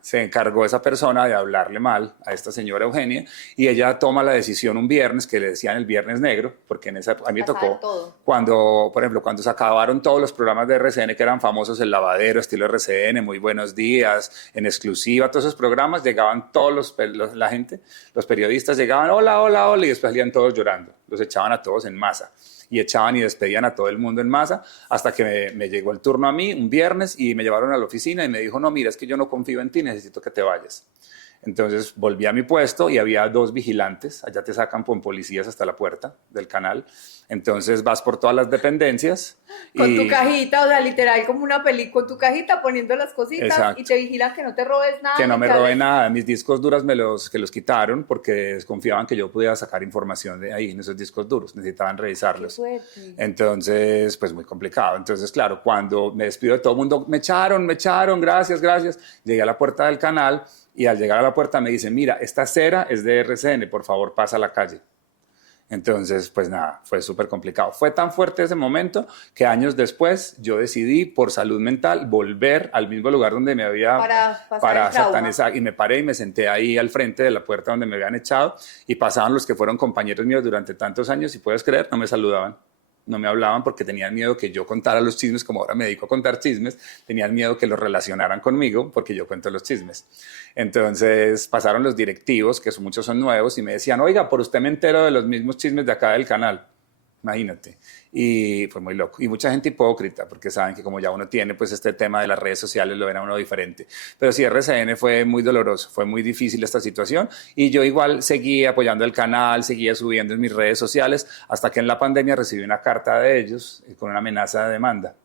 se encargó esa persona de hablarle mal a esta señora Eugenia, y ella toma la decisión un viernes, que le decían el viernes negro, porque a mí me tocó cuando, por ejemplo, cuando se acabaron todos los programas de RCN que eran famosos, El Lavadero, estilo RCN, Muy Buenos Días, En Exclusiva, todos esos programas, llegaban todos la gente, los periodistas llegaban, hola, y después salían todos llorando, los echaban a todos en masa. Y echaban y despedían a todo el mundo en masa, hasta que me llegó el turno a mí un viernes y me llevaron a la oficina y me dijo, no, mira, es que yo no confío en ti, necesito que te vayas. Entonces volví a mi puesto y había 2 vigilantes, allá te sacan con policías hasta la puerta del canal. Entonces vas por todas las dependencias. Con tu cajita, o sea, literal como una película, con tu cajita poniendo las cositas. Exacto. Y te vigilan que no te robes nada. Que no me robe nada. Mis discos duros que los quitaron porque desconfiaban que yo pudiera sacar información de ahí en esos discos duros. Necesitaban revisarlos. Qué fuerte. Entonces, pues muy complicado. Entonces, claro, cuando me despido de todo el mundo, me echaron, gracias. Llegué a la puerta del canal y al llegar a la puerta me dicen, mira, esta acera es de RCN, por favor pasa a la calle. Entonces, pues nada, fue súper complicado. Fue tan fuerte ese momento que años después yo decidí, por salud mental, volver al mismo lugar donde me había... Para satanizar. Y me paré y me senté ahí al frente de la puerta donde me habían echado, y pasaban los que fueron compañeros míos durante tantos años, y puedes creer, no me saludaban. No me hablaban porque tenían miedo que yo contara los chismes, como ahora me dedico a contar chismes, tenían miedo que los relacionaran conmigo porque yo cuento los chismes. Entonces pasaron los directivos, que muchos son nuevos, y me decían, oiga, por usted me entero de los mismos chismes de acá del canal. Imagínate. Y fue muy loco. Y mucha gente hipócrita, porque saben que como ya uno tiene pues este tema de las redes sociales, lo ven a uno diferente. Pero sí, RCN fue muy doloroso, fue muy difícil esta situación. Y yo igual seguí apoyando el canal, seguía subiendo en mis redes sociales, hasta que en la pandemia recibí una carta de ellos con una amenaza de demanda,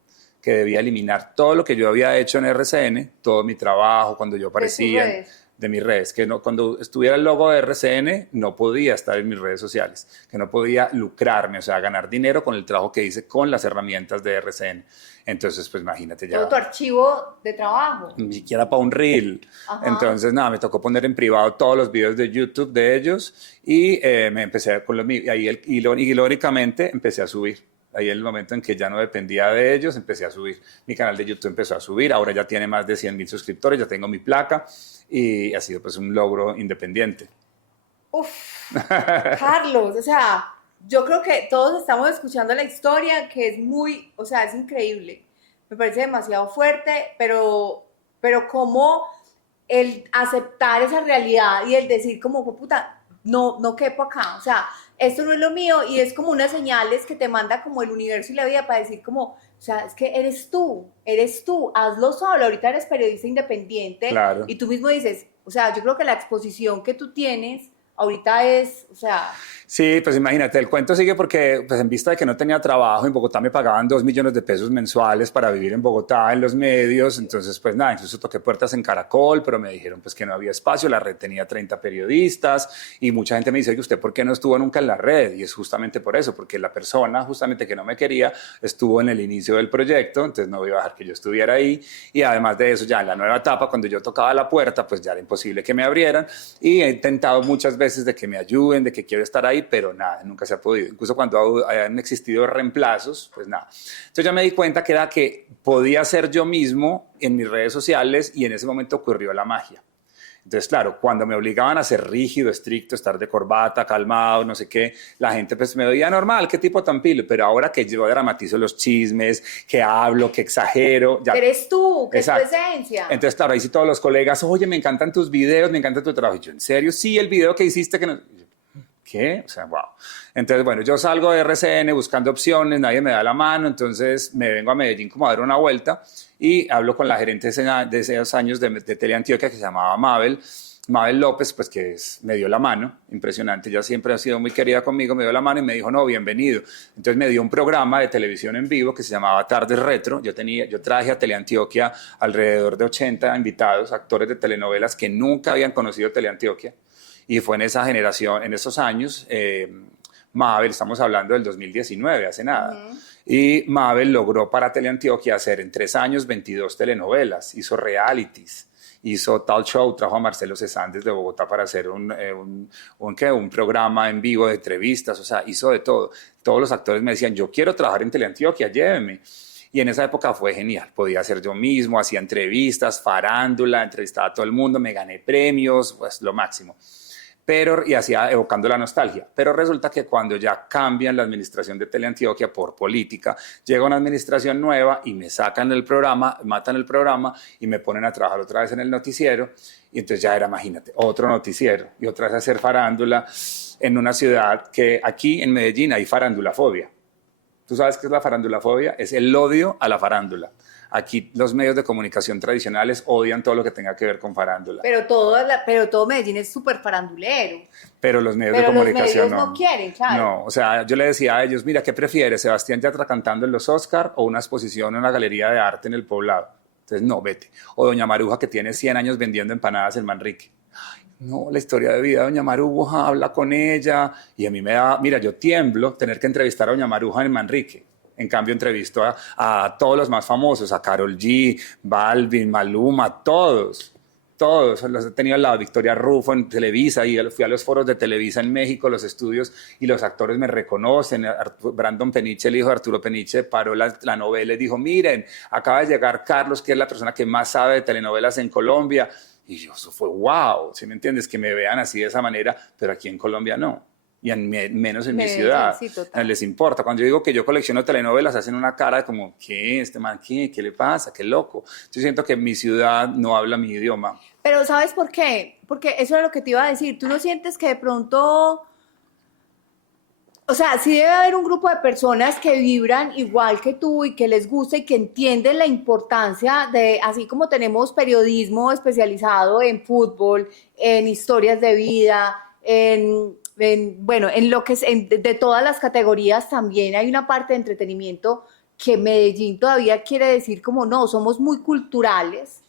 que debía eliminar todo lo que yo había hecho en RCN, todo mi trabajo, cuando yo aparecía... de mis redes, que no, cuando estuviera el logo de RCN no podía estar en mis redes sociales, que no podía lucrarme, o sea, ganar dinero con el trabajo que hice con las herramientas de RCN. Entonces, pues imagínate ya. Todo tu archivo de trabajo. Ni siquiera para un reel. Ajá. Entonces, nada, me tocó poner en privado todos los videos de YouTube de ellos y me empecé con ahí irónicamente empecé a subir. Ahí en el momento en que ya no dependía de ellos, empecé a subir. Mi canal de YouTube empezó a subir, ahora ya tiene más de 100,000 suscriptores, ya tengo mi placa y ha sido pues un logro independiente. Uf, Carlos, o sea, yo creo que todos estamos escuchando la historia, que es muy, o sea, es increíble. Me parece demasiado fuerte, pero como el aceptar esa realidad y el decir como, puta, no quepo acá, o sea, esto no es lo mío, y es como unas señales que te manda como el universo y la vida para decir como, o sea, es que eres tú, hazlo solo. Ahorita eres periodista independiente, claro. Y tú mismo dices, O sea, yo creo que la exposición que tú tienes ahorita es, o sea... Sí, pues imagínate, el cuento sigue porque pues en vista de que no tenía trabajo, en Bogotá me pagaban 2 millones de pesos mensuales para vivir en Bogotá, en los medios, entonces pues nada, incluso toqué puertas en Caracol, pero me dijeron pues que no había espacio, la red tenía 30 periodistas y mucha gente me dice, oye, ¿usted por qué no estuvo nunca en la red? Y es justamente por eso, porque la persona justamente que no me quería estuvo en el inicio del proyecto, entonces no iba a dejar que yo estuviera ahí y además de eso ya en la nueva etapa, cuando yo tocaba la puerta, pues ya era imposible que me abrieran y he intentado muchas veces de que me ayuden, de que quiero estar ahí, pero nada, nunca se ha podido. Incluso cuando han existido reemplazos, pues nada. Entonces ya me di cuenta que era que podía ser yo mismo en mis redes sociales y en ese momento ocurrió la magia. Entonces, claro, cuando me obligaban a ser rígido, estricto, estar de corbata, calmado, no sé qué, la gente pues me veía normal, qué tipo tan pilo, pero ahora que yo dramatizo los chismes, que hablo, que exagero... Ya, eres tú, que exacto. es tu esencia. Entonces, claro, ahí sí todos los colegas, oye, me encantan tus videos, me encanta tu trabajo. Y yo, ¿en serio? Sí, el video que hiciste que no... ¿Qué? O sea, wow. Entonces, bueno, yo salgo de RCN buscando opciones, nadie me da la mano, entonces me vengo a Medellín como a dar una vuelta y hablo con la gerente de esos años de Teleantioquia que se llamaba Mabel López, pues que me dio la mano, impresionante, ella siempre ha sido muy querida conmigo, me dio la mano y me dijo, no, bienvenido. Entonces me dio un programa de televisión en vivo que se llamaba Tardes Retro, yo traje a Teleantioquia alrededor de 80 invitados, actores de telenovelas que nunca habían conocido Teleantioquia. Y fue en esa generación, en esos años, Mabel, estamos hablando del 2019, hace nada, y Mabel logró para Teleantioquia hacer en 3 años 22 telenovelas, hizo realities, hizo tal show, trajo a Marcelo Cezanne desde Bogotá para hacer un programa en vivo de entrevistas, o sea, hizo de todo. Todos los actores me decían, yo quiero trabajar en Teleantioquia, lléveme. Y en esa época fue genial, podía ser yo mismo, hacía entrevistas, farándula, entrevistaba a todo el mundo, me gané premios, pues lo máximo. Y hacía evocando la nostalgia. Pero resulta que cuando ya cambian la administración de Teleantioquia por política, llega una administración nueva y me sacan del programa, matan el programa y me ponen a trabajar otra vez en el noticiero. Y entonces ya era, imagínate, otro noticiero y otra vez hacer farándula en una ciudad que aquí en Medellín hay farandulafobia. ¿Tú sabes qué es la farandulafobia? Es el odio a la farándula. Aquí los medios de comunicación tradicionales odian todo lo que tenga que ver con farándula. Pero todo Medellín es súper farandulero. Pero los medios de comunicación los medios no quieren, claro. No, o sea, yo le decía a ellos, mira, ¿qué prefieres? ¿Sebastián Yatra cantando en los Oscar o una exposición en una galería de arte en el Poblado? Entonces, no, vete. O Doña Maruja, que tiene 100 años vendiendo empanadas en Manrique. Ay, no, la historia de vida de Doña Maruja, habla con ella. Y a mí me da, mira, yo tiemblo tener que entrevistar a Doña Maruja en Manrique. En cambio, entrevistó a todos los más famosos, a Karol G, Balvin, Maluma, todos los he tenido al lado, Victoria Rufo en Televisa, y fui a los foros de Televisa en México, los estudios, y los actores me reconocen. Brandon Peniche, el hijo de Arturo Peniche, paró la novela y dijo, miren, acaba de llegar Carlos, que es la persona que más sabe de telenovelas en Colombia. Y yo, eso fue wow, ¿sí me entiendes? Que me vean así de esa manera, pero aquí en Colombia no. Y menos en mi ciudad. Sí, les importa. Cuando yo digo que yo colecciono telenovelas, hacen una cara de como, ¿qué? ¿Este man qué? ¿Qué le pasa? ¿Qué loco? Yo siento que mi ciudad no habla mi idioma. Pero ¿sabes por qué? Porque eso es lo que te iba a decir. ¿Tú no sientes que de pronto... O sea, sí debe haber un grupo de personas que vibran igual que tú y que les gusta y que entienden la importancia de, así como tenemos periodismo especializado en fútbol, en historias de vida, bueno, en lo que es de todas las categorías también hay una parte de entretenimiento que Medellín todavía quiere decir como no, somos muy culturales.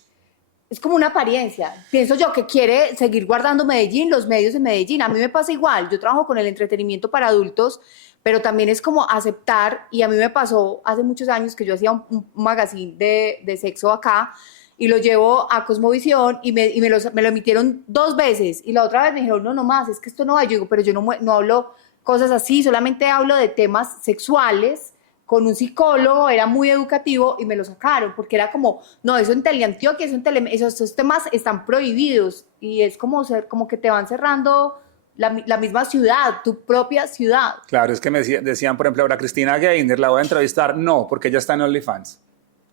Es como una apariencia. Pienso yo que quiere seguir guardando Medellín, los medios de Medellín. A mí me pasa igual. Yo trabajo con el entretenimiento para adultos, pero también es como aceptar, y a mí me pasó hace muchos años que yo hacía un magazine de sexo acá, y lo llevo a Cosmovisión y me lo emitieron 2 veces y la otra vez me dijeron, no más, es que esto no va. Yo digo, pero yo no hablo cosas así, solamente hablo de temas sexuales con un psicólogo, era muy educativo y me lo sacaron porque era como, no, eso en Teleantioquia, esos temas están prohibidos y es como que te van cerrando la misma ciudad, tu propia ciudad. Claro, es que me decían, por ejemplo, ahora Cristina Gainer, la voy a entrevistar, no, porque ella está en OnlyFans.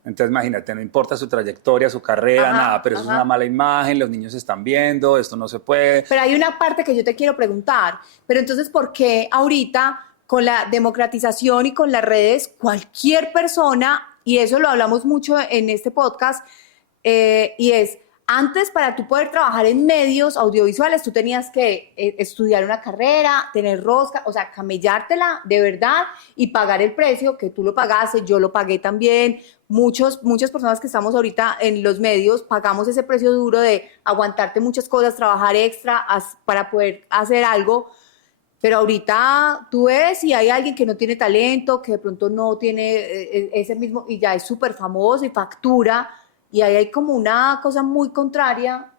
Entonces, imagínate, no importa su trayectoria, su carrera, nada, pero eso es una mala imagen, los niños están viendo, esto no se puede. Pero hay una parte que yo te quiero preguntar, pero entonces, ¿por qué ahorita, con la democratización y con las redes, cualquier persona, y eso lo hablamos mucho en este podcast, y es, antes para tú poder trabajar en medios audiovisuales, tú tenías que estudiar una carrera, tener rosca, o sea, camellártela de verdad y pagar el precio que tú lo pagaste, yo lo pagué también. Muchas personas que estamos ahorita en los medios pagamos ese precio duro de aguantarte muchas cosas, trabajar extra para poder hacer algo. Pero ahorita tú ves y hay alguien que no tiene talento, que de pronto no tiene ese mismo, y ya es súper famoso y factura, y ahí hay como una cosa muy contraria.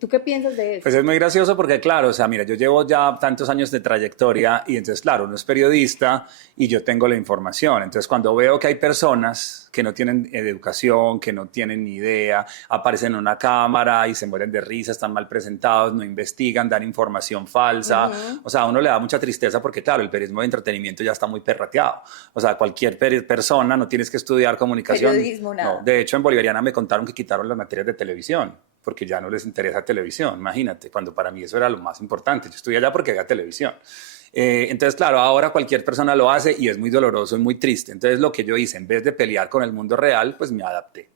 ¿Tú qué piensas de eso? Pues es muy gracioso porque, claro, o sea, mira, yo llevo ya tantos años de trayectoria y entonces, claro, uno es periodista y yo tengo la información. Entonces, cuando veo que hay personas que no tienen educación, que no tienen ni idea, aparecen en una cámara y se mueren de risa, están mal presentados, no investigan, dan información falsa. O sea, a uno le da mucha tristeza porque, claro, el periodismo de entretenimiento ya está muy perrateado. O sea, cualquier persona, no tienes que estudiar comunicación. Periodismo, nada. No, de hecho, en Bolivariana me contaron que quitaron las materias de televisión porque ya no les interesa televisión, imagínate, cuando para mí eso era lo más importante. Yo estudié allá porque había televisión. Entonces, claro, ahora cualquier persona lo hace y es muy doloroso y muy triste. Entonces, lo que yo hice, en vez de pelear con el mundo real, pues me adapté.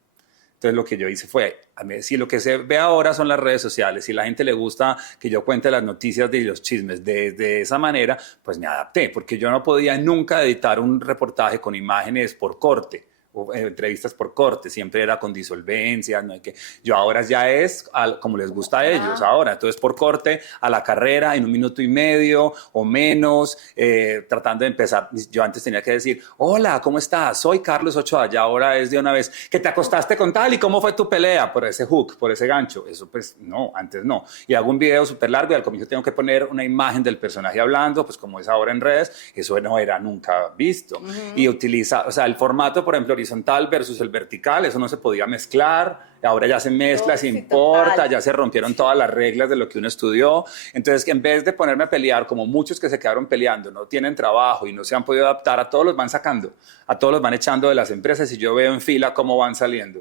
Entonces, lo que yo hice fue, si lo que se ve ahora son las redes sociales, si a la gente le gusta que yo cuente las noticias y los chismes de esa manera, pues me adapté, porque yo no podía nunca editar un reportaje con imágenes por corte. Entrevistas por corte, siempre era con disolvencia, no hay que, yo ahora ya es como les gusta a ellos ahora, entonces por corte a la carrera en 1 minuto y medio o menos, tratando de empezar. Yo antes tenía que decir, hola, ¿cómo estás? Soy Carlos Ochoa, ya ahora es de una vez, que te acostaste con tal y cómo fue tu pelea por ese hook, por ese gancho. Eso pues no, antes no, y hago un video súper largo y al comienzo tengo que poner una imagen del personaje hablando, pues como es ahora en redes, eso no era nunca visto. Y utiliza, o sea, el formato, por ejemplo, horizontal versus el vertical, eso no se podía mezclar, ahora ya se mezcla, se importa, total. Ya se rompieron todas las reglas de lo que uno estudió. Entonces, en vez de ponerme a pelear, como muchos que se quedaron peleando, no tienen trabajo y no se han podido adaptar, a todos los van sacando, a todos los van echando de las empresas y yo veo en fila cómo van saliendo.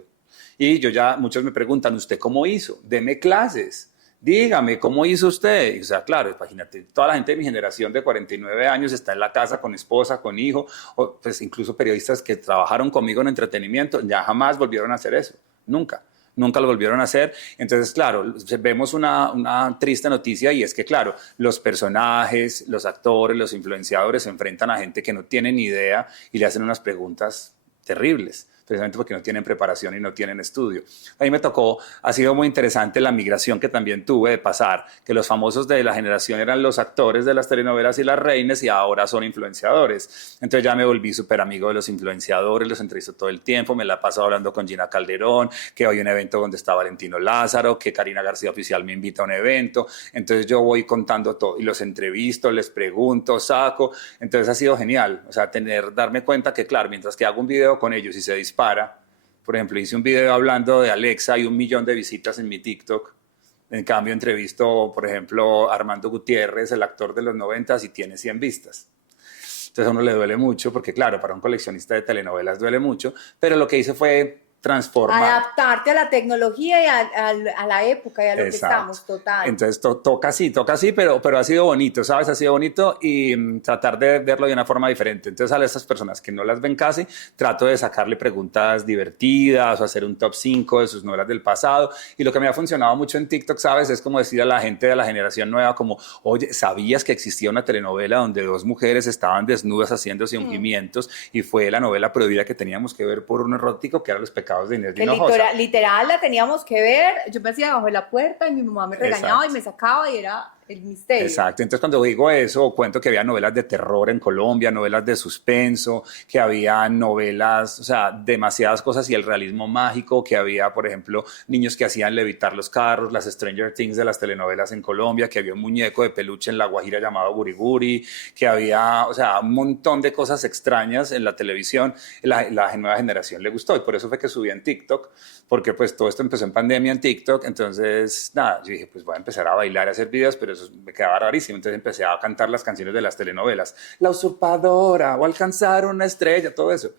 Y muchos me preguntan, ¿usted cómo hizo? Deme clases. Dígame, ¿cómo hizo usted? O sea, claro, imagínate, toda la gente de mi generación de 49 años está en la casa con esposa, con hijo, o pues incluso periodistas que trabajaron conmigo en entretenimiento, ya jamás volvieron a hacer eso, nunca lo volvieron a hacer. Entonces, claro, vemos una triste noticia y es que, claro, los personajes, los actores, los influenciadores se enfrentan a gente que no tiene ni idea y le hacen unas preguntas terribles, precisamente porque no tienen preparación y no tienen estudio. A mí me tocó, ha sido muy interesante la migración que también tuve de pasar, que los famosos de la generación eran los actores de las telenovelas y las reinas y ahora son influenciadores. Entonces ya me volví súper amigo de los influenciadores, los entrevisto todo el tiempo, me la paso hablando con Gina Calderón, que hoy un evento donde está Valentino Lázaro, que Karina García Oficial me invita a un evento. Entonces yo voy contando todo y los entrevisto, les pregunto, saco. Entonces ha sido genial, o sea, darme cuenta que, claro, mientras que hago un video con ellos y se dispara, por ejemplo, hice un video hablando de Alexa y 1 millón de visitas en mi TikTok. En cambio, entrevisto, por ejemplo, a Armando Gutiérrez, el actor de los 90s, y tiene 100 vistas. Entonces a uno le duele mucho, porque claro, para un coleccionista de telenovelas duele mucho, pero lo que hice fue transformar. Adaptarte a la tecnología y a la época y a lo que estamos, total. Entonces toca así, pero ha sido bonito, ¿sabes? Ha sido bonito y tratar de verlo de una forma diferente. Entonces a esas personas que no las ven casi, trato de sacarle preguntas divertidas o hacer un top 5 de sus novelas del pasado. Y lo que me ha funcionado mucho en TikTok, ¿sabes? Es como decir a la gente de la generación nueva como, oye, ¿sabías que existía una telenovela donde 2 mujeres estaban desnudas haciéndose ungimientos y fue la novela prohibida que teníamos que ver por un erótico que era Los pecados de Inés de Hinojosa? Literal la teníamos que ver, yo me hacía debajo de la puerta y mi mamá me regañaba. Exacto. Y me sacaba y era el misterio. Exacto, entonces cuando digo eso, cuento que había novelas de terror en Colombia, novelas de suspenso, que había novelas, o sea, demasiadas cosas y el realismo mágico, que había, por ejemplo, niños que hacían levitar los carros, las Stranger Things de las telenovelas en Colombia, que había un muñeco de peluche en La Guajira llamado Guriguri, que había, o sea, un montón de cosas extrañas en la televisión. La nueva generación le gustó y por eso fue que subí en TikTok, porque pues todo esto empezó en pandemia en TikTok, entonces nada, yo dije pues voy a empezar a bailar, a hacer videos, pero eso me quedaba rarísimo, entonces empecé a cantar las canciones de las telenovelas, La Usurpadora o Alcanzar una estrella, todo eso,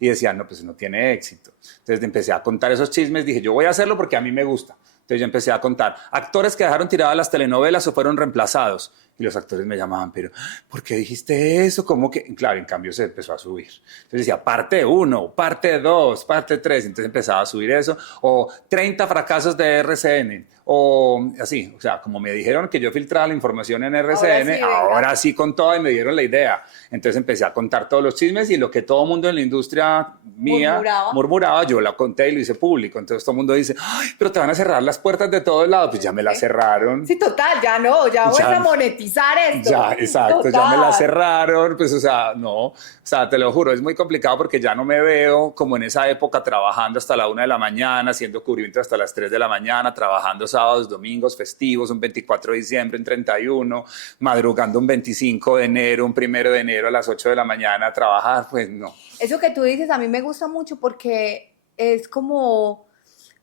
y decía no, pues no tiene éxito. Entonces empecé a contar esos chismes, dije yo voy a hacerlo porque a mí me gusta. Entonces yo empecé a contar actores que dejaron tiradas las telenovelas o fueron reemplazados. Y los actores me llamaban, pero ¿por qué dijiste eso? ¿Cómo que? Claro, en cambio se empezó a subir. Entonces decía, parte 1, parte 2, parte 3. Entonces empezaba a subir eso. O 30 fracasos de RCN. O así, o sea, como me dijeron que yo filtraba la información en RCN, ahora sí con todo y me dieron la idea. Entonces empecé a contar todos los chismes y lo que todo el mundo en la industria mía murmuraba, yo la conté y lo hice público. Entonces todo el mundo dice, ay, pero te van a cerrar las puertas de todos lados. Pues ya me las cerraron. Sí, total, ya no, ya voy a monetizar esto. Ya, exacto, total. Ya me la cerraron, pues o sea, no, o sea, te lo juro, es muy complicado porque ya no me veo como en esa época trabajando hasta la 1 de la mañana, haciendo cubrimiento hasta las 3 de la mañana, trabajando sábados, domingos, festivos, un 24 de diciembre, un 31, madrugando un 25 de enero, un 1 de enero a las 8 de la mañana a trabajar, pues no. Eso que tú dices a mí me gusta mucho porque es como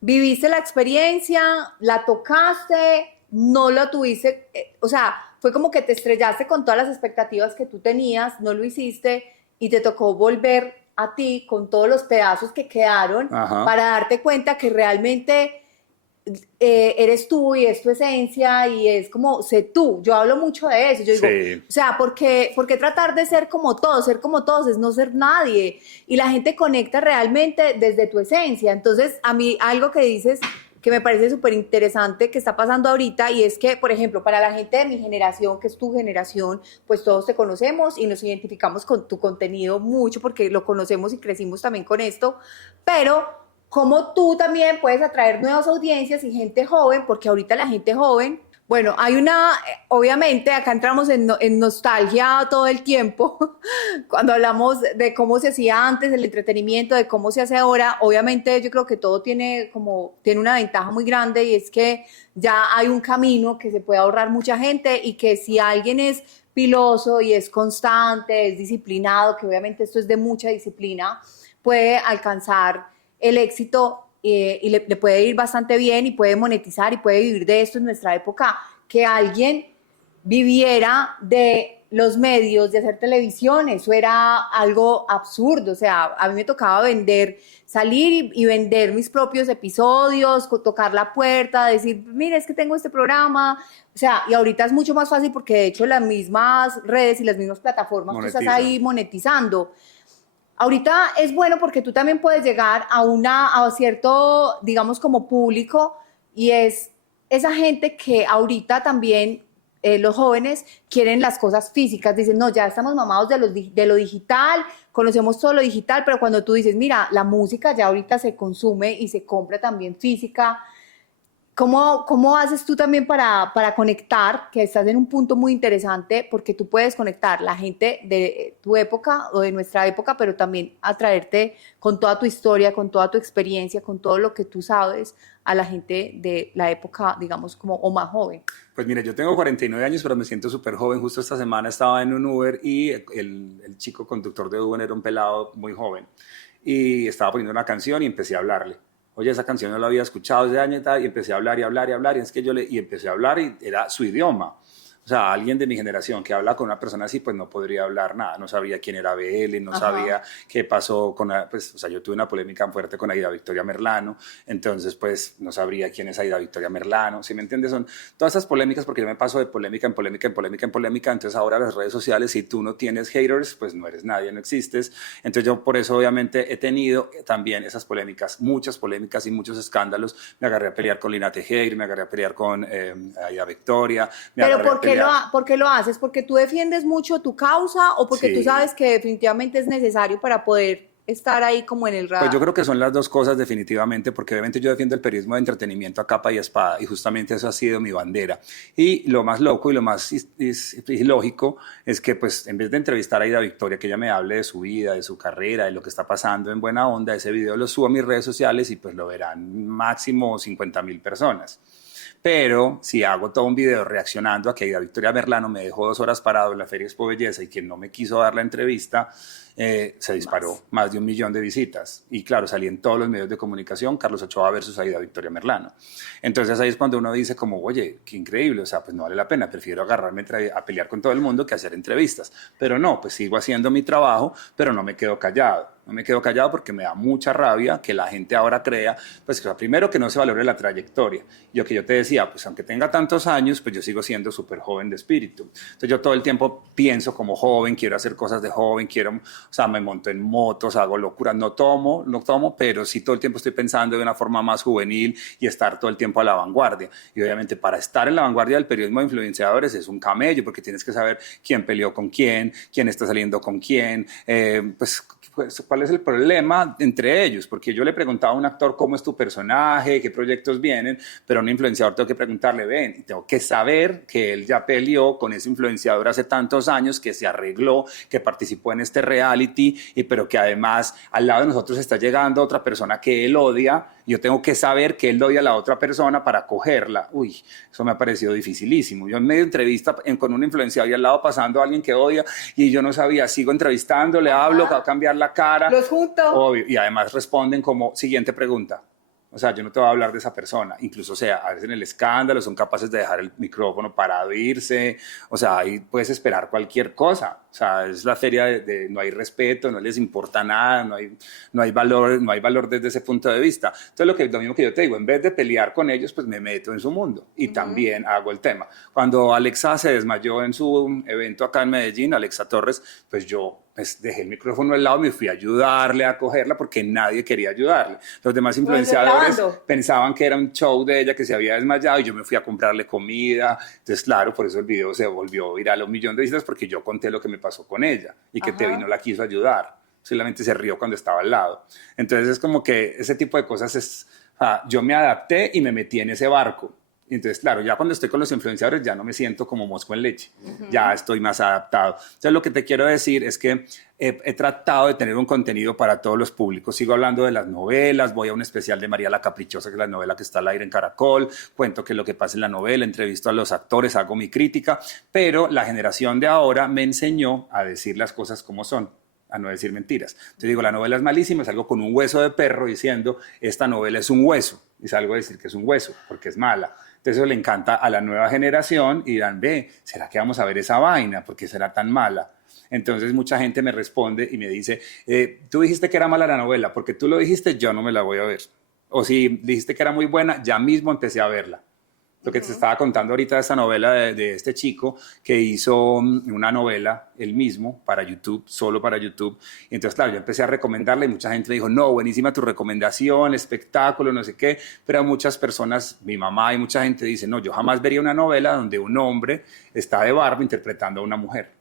viviste la experiencia, la tocaste, no lo tuviste, o sea, fue como que te estrellaste con todas las expectativas que tú tenías, no lo hiciste y te tocó volver a ti con todos los pedazos que quedaron. Ajá. Para darte cuenta que realmente eres tú y es tu esencia y es como, sé tú. Yo hablo mucho de eso. Yo digo, sí. O sea, ¿por qué tratar de ser como todos? Ser como todos es no ser nadie. Y la gente conecta realmente desde tu esencia. Entonces, a mí algo que dices que me parece súper interesante que está pasando ahorita y es que, por ejemplo, para la gente de mi generación, que es tu generación, pues todos te conocemos y nos identificamos con tu contenido mucho porque lo conocemos y crecimos también con esto, pero cómo tú también puedes atraer nuevas audiencias y gente joven, porque ahorita la gente joven, bueno, hay una, obviamente acá entramos en nostalgia todo el tiempo, cuando hablamos de cómo se hacía antes, el entretenimiento, de cómo se hace ahora, obviamente yo creo que todo tiene una ventaja muy grande y es que ya hay un camino que se puede ahorrar mucha gente y que si alguien es piloso y es constante, es disciplinado, que obviamente esto es de mucha disciplina, puede alcanzar el éxito y le puede ir bastante bien y puede monetizar y puede vivir de esto. En nuestra época, que alguien viviera de los medios, de hacer televisión, eso era algo absurdo. O sea, a mí me tocaba salir y vender mis propios episodios, tocar la puerta, decir, mire, es que tengo este programa. O sea, y ahorita es mucho más fácil porque de hecho las mismas redes y las mismas plataformas tú estás ahí monetizando. Ahorita es bueno porque tú también puedes llegar a cierto, digamos, como público y es esa gente que ahorita también los jóvenes quieren las cosas físicas, dicen, no, ya estamos mamados de lo digital, conocemos todo lo digital, pero cuando tú dices, mira, la música ya ahorita se consume y se compra también física. ¿Cómo haces tú también para conectar? Que estás en un punto muy interesante porque tú puedes conectar la gente de tu época o de nuestra época, pero también atraerte con toda tu historia, con toda tu experiencia, con todo lo que tú sabes a la gente de la época, digamos, como o más joven. Pues mira, yo tengo 49 años, pero me siento súper joven. Justo esta semana estaba en un Uber y el chico conductor de Uber era un pelado muy joven y estaba poniendo una canción y empecé a hablarle. Oye, esa canción no la había escuchado desde años y tal, y empecé a hablar y hablar y hablar, y es que y empecé a hablar y era su idioma. O sea, alguien de mi generación que habla con una persona así, pues no podría hablar nada, no sabía quién era BL, no sabía qué pasó con, pues, o sea, yo tuve una polémica fuerte con Aida Victoria Merlano, entonces, pues, no sabría quién es Aida Victoria Merlano, ¿sí me entiendes? Son todas esas polémicas, porque yo me paso de polémica en polémica, en polémica, en polémica, entonces ahora las redes sociales, si tú no tienes haters, pues no eres nadie, no existes, entonces yo por eso obviamente he tenido también esas polémicas, muchas polémicas y muchos escándalos, me agarré a pelear con Lina Tejera, me agarré a pelear con Aida Victoria, me Pero agarré a pelear. ¿por qué lo haces? ¿Porque tú defiendes mucho tu causa o porque tú sabes que definitivamente es necesario para poder estar ahí como en el radar? Pues yo creo que son las dos cosas definitivamente, porque obviamente yo defiendo el periodismo de entretenimiento a capa y espada y justamente eso ha sido mi bandera. Y lo más loco y lo más ilógico es que pues en vez de entrevistar a Aida Victoria, que ella me hable de su vida, de su carrera, de lo que está pasando en Buena Onda, ese video lo subo a mis redes sociales y pues lo verán máximo 50,000 personas. Pero si hago todo un video reaccionando a que Aida Victoria Merlano me dejó 2 horas parado en la Feria Expo Belleza y quien no me quiso dar la entrevista, se disparó más de 1 millón de visitas. Y claro, salí en todos los medios de comunicación, Carlos Ochoa versus Aida Victoria Merlano. Entonces ahí es cuando uno dice como, oye, qué increíble, o sea, pues no vale la pena, prefiero agarrarme a pelear con todo el mundo que hacer entrevistas. Pero no, pues sigo haciendo mi trabajo, pero no me quedo callado. No me quedo callado porque me da mucha rabia que la gente ahora crea, pues que primero que no se valore la trayectoria. Y lo que yo te decía, pues aunque tenga tantos años, pues yo sigo siendo súper joven de espíritu. Entonces yo todo el tiempo pienso como joven, quiero hacer cosas de joven, quiero, o sea, me monto en motos, hago locuras, no tomo, pero sí todo el tiempo estoy pensando de una forma más juvenil y estar todo el tiempo a la vanguardia. Y obviamente para estar en la vanguardia del periodismo de influenciadores es un camello, porque tienes que saber quién peleó con quién está saliendo con quién, pues cuál es el problema entre ellos, porque yo le preguntaba a un actor cómo es tu personaje, qué proyectos vienen, pero a un influenciador tengo que preguntarle, ven, y tengo que saber que él ya peleó con ese influenciador hace tantos años, que se arregló, que participó en este reality, pero que además al lado de nosotros está llegando otra persona que él odia. Yo tengo que saber que él odia a la otra persona para cogerla. Uy, eso me ha parecido dificilísimo. Yo en medio de entrevista con un influenciador y al lado pasando a alguien que odia y yo no sabía, sigo entrevistando, le hablo, va a cambiar la cara. Los junto. Obvio. Y además responden como, siguiente pregunta. O sea, yo no te voy a hablar de esa persona. Incluso, o sea, a veces en el escándalo son capaces de dejar el micrófono parado e irse. O sea, ahí puedes esperar cualquier cosa. O sea, es la feria de no hay respeto, no les importa nada, no hay valor desde ese punto de vista. Entonces, lo mismo que yo te digo, en vez de pelear con ellos, pues me meto en su mundo y también hago el tema. Cuando Alexa se desmayó en su evento acá en Medellín, Alexa Torres, pues yo dejé el micrófono al lado y me fui a ayudarle a cogerla porque nadie quería ayudarle. Los demás influenciadores pensaban que era un show de ella que se había desmayado y yo me fui a comprarle comida. Entonces, claro, por eso el video se volvió viral a 1 millón de visitas porque yo conté lo que me pasó con ella y que Tevi no la quiso ayudar. Solamente se rió cuando estaba al lado. Entonces, es como que ese tipo de cosas yo me adapté y me metí en ese barco. Entonces, claro, ya cuando estoy con los influenciadores ya no me siento como mosco en leche, ya estoy más adaptado. Entonces, lo que te quiero decir es que he tratado de tener un contenido para todos los públicos. Sigo hablando de las novelas, voy a un especial de María la Caprichosa, que es la novela que está al aire en Caracol, cuento qué es lo que pasa en la novela, entrevisto a los actores, hago mi crítica, pero la generación de ahora me enseñó a decir las cosas como son, a no decir mentiras. Entonces digo, la novela es malísima, salgo con un hueso de perro diciendo, esta novela es un hueso, y salgo a decir que es un hueso, porque es mala. Entonces eso le encanta a la nueva generación y dirán, ve, ¿será que vamos a ver esa vaina? ¿Por qué será tan mala? Entonces mucha gente me responde y me dice, tú dijiste que era mala la novela, porque tú lo dijiste, yo no me la voy a ver. O si dijiste que era muy buena, ya mismo empecé a verla. Lo que te estaba contando ahorita de esta novela de este chico que hizo una novela él mismo para YouTube, solo para YouTube. Y entonces, claro, yo empecé a recomendarla y mucha gente me dijo, no, buenísima tu recomendación, espectáculo, no sé qué. Pero a muchas personas, mi mamá y mucha gente dice, no, yo jamás vería una novela donde un hombre está de barba interpretando a una mujer.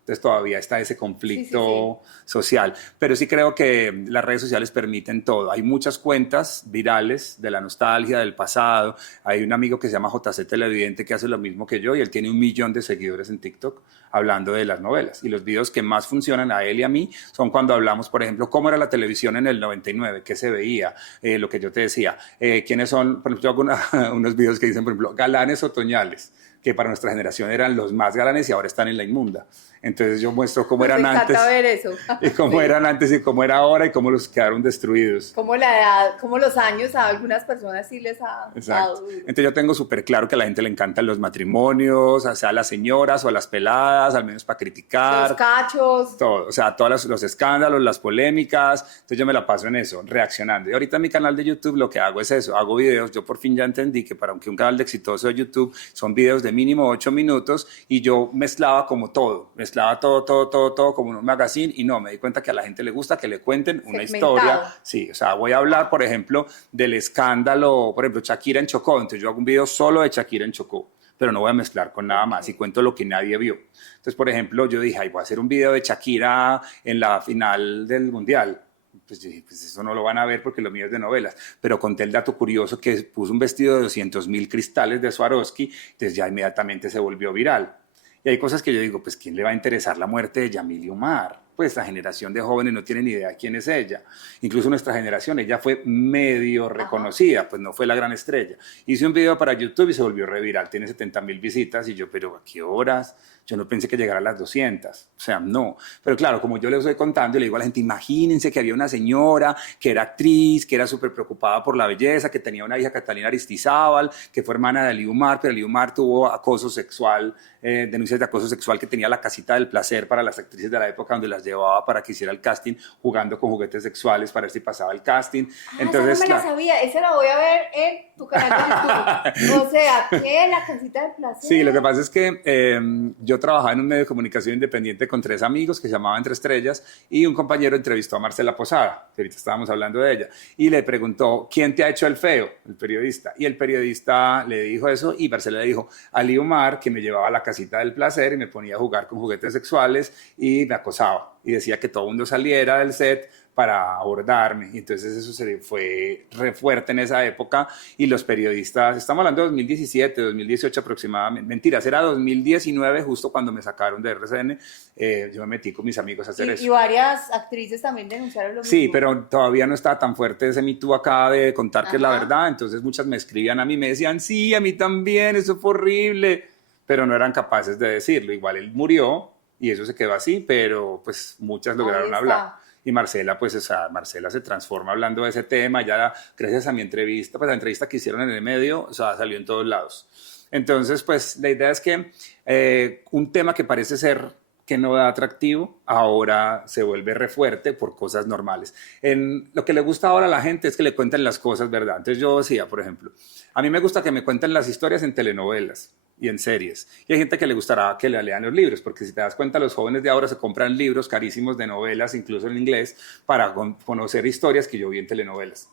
Entonces todavía está ese conflicto social. Pero sí creo que las redes sociales permiten todo. Hay muchas cuentas virales de la nostalgia, del pasado. Hay un amigo que se llama JC Televidente que hace lo mismo que yo y él tiene 1 millón de seguidores en TikTok hablando de las novelas. Y los videos que más funcionan a él y a mí son cuando hablamos, por ejemplo, cómo era la televisión en el 99, qué se veía, lo que yo te decía. ¿Quiénes son? Por ejemplo, yo hago unos videos que dicen, por ejemplo, galanes otoñales, que para nuestra generación eran los más galanes y ahora están en la inmunda. Entonces yo muestro cómo eran antes. Ver eso. Y cómo eran antes y cómo era ahora y cómo los quedaron destruidos. Cómo la edad, cómo los años a algunas personas sí les ha dado. Entonces yo tengo súper claro que a la gente le encantan los matrimonios, o sea, a las señoras o a las peladas, al menos para criticar. Los cachos. Todo, o sea, todos los escándalos, las polémicas. Entonces yo me la paso en eso, reaccionando. Y ahorita en mi canal de YouTube lo que hago es eso, hago videos. Yo por fin ya entendí que para un canal de exitoso de YouTube son videos de mínimo 8 minutos y yo mezclaba como todo. Mezclaba todo como un magazine y no, me di cuenta que a la gente le gusta que le cuenten una historia. Sí, o sea, voy a hablar, por ejemplo, del escándalo, por ejemplo, Shakira en Chocó. Entonces yo hago un video solo de Shakira en Chocó, pero no voy a mezclar con nada más y cuento lo que nadie vio. Entonces, por ejemplo, yo dije, ay, voy a hacer un video de Shakira en la final del Mundial. Pues yo dije, pues eso no lo van a ver porque lo mío es de novelas. Pero conté el dato curioso que puso un vestido de 200.000 cristales de Swarovski, entonces ya inmediatamente se volvió viral. Y hay cosas que yo digo, pues ¿quién le va a interesar la muerte de Yamile Umar? Pues la generación de jóvenes no tiene ni idea quién es ella. Incluso nuestra generación, ella fue medio reconocida, pues no fue la gran estrella. Hice un video para YouTube y se volvió reviral, tiene 70.000 visitas y yo, pero ¿a qué horas? Yo no pensé que llegara a las 200, o sea, no. Pero claro, como yo les estoy contando, y le digo a la gente, imagínense que había una señora que era actriz, que era súper preocupada por la belleza, que tenía una hija, Catalina Aristizábal, que fue hermana de Liumar, pero Liumar tuvo acoso sexual, denuncias de acoso sexual, que tenía la casita del placer para las actrices de la época donde las llevaba para que hiciera el casting, jugando con juguetes sexuales para ver si pasaba el casting. Entonces, esa no me la sabía, esa la voy a ver en tu canal de YouTube. O sea, ¿qué? La casita del placer. Sí, lo que pasa es que yo trabajaba en un medio de comunicación independiente con 3 amigos que se llamaban Entre Estrellas, y un compañero entrevistó a Marcela Posada, que ahorita estábamos hablando de ella, y le preguntó, ¿quién te ha hecho el feo? El periodista. Y el periodista le dijo eso, y Marcela le dijo, Ali Umar, que me llevaba a la casita del placer y me ponía a jugar con juguetes sexuales y me acosaba. Y decía que todo el mundo saliera del set para abordarme. Y entonces eso se fue re fuerte en esa época, y los periodistas, estamos hablando de 2017, 2018 aproximadamente, mentiras, era 2019 justo cuando me sacaron de RCN, yo me metí con mis amigos a hacer eso. Y varias actrices también denunciaron lo mismo. Sí, pero todavía no estaba tan fuerte ese Me Too acá de contar que es la verdad, entonces muchas me escribían a mí, me decían, sí, a mí también, eso fue horrible, pero no eran capaces de decirlo. Igual él murió y eso se quedó así, pero pues muchas lograron hablar. Y Marcela, pues, o sea, Marcela se transforma hablando de ese tema, ya gracias a mi entrevista, pues la entrevista que hicieron en el medio, o sea, salió en todos lados. Entonces, pues, la idea es que un tema que parece ser que no da atractivo, ahora se vuelve re fuerte por cosas normales. Lo que le gusta ahora a la gente es que le cuenten las cosas, ¿verdad? Entonces yo decía, por ejemplo, a mí me gusta que me cuenten las historias en telenovelas y en series. Y hay gente que le gustará que le lean los libros, porque si te das cuenta, los jóvenes de ahora se compran libros carísimos de novelas, incluso en inglés, para conocer historias que yo vi en telenovelas.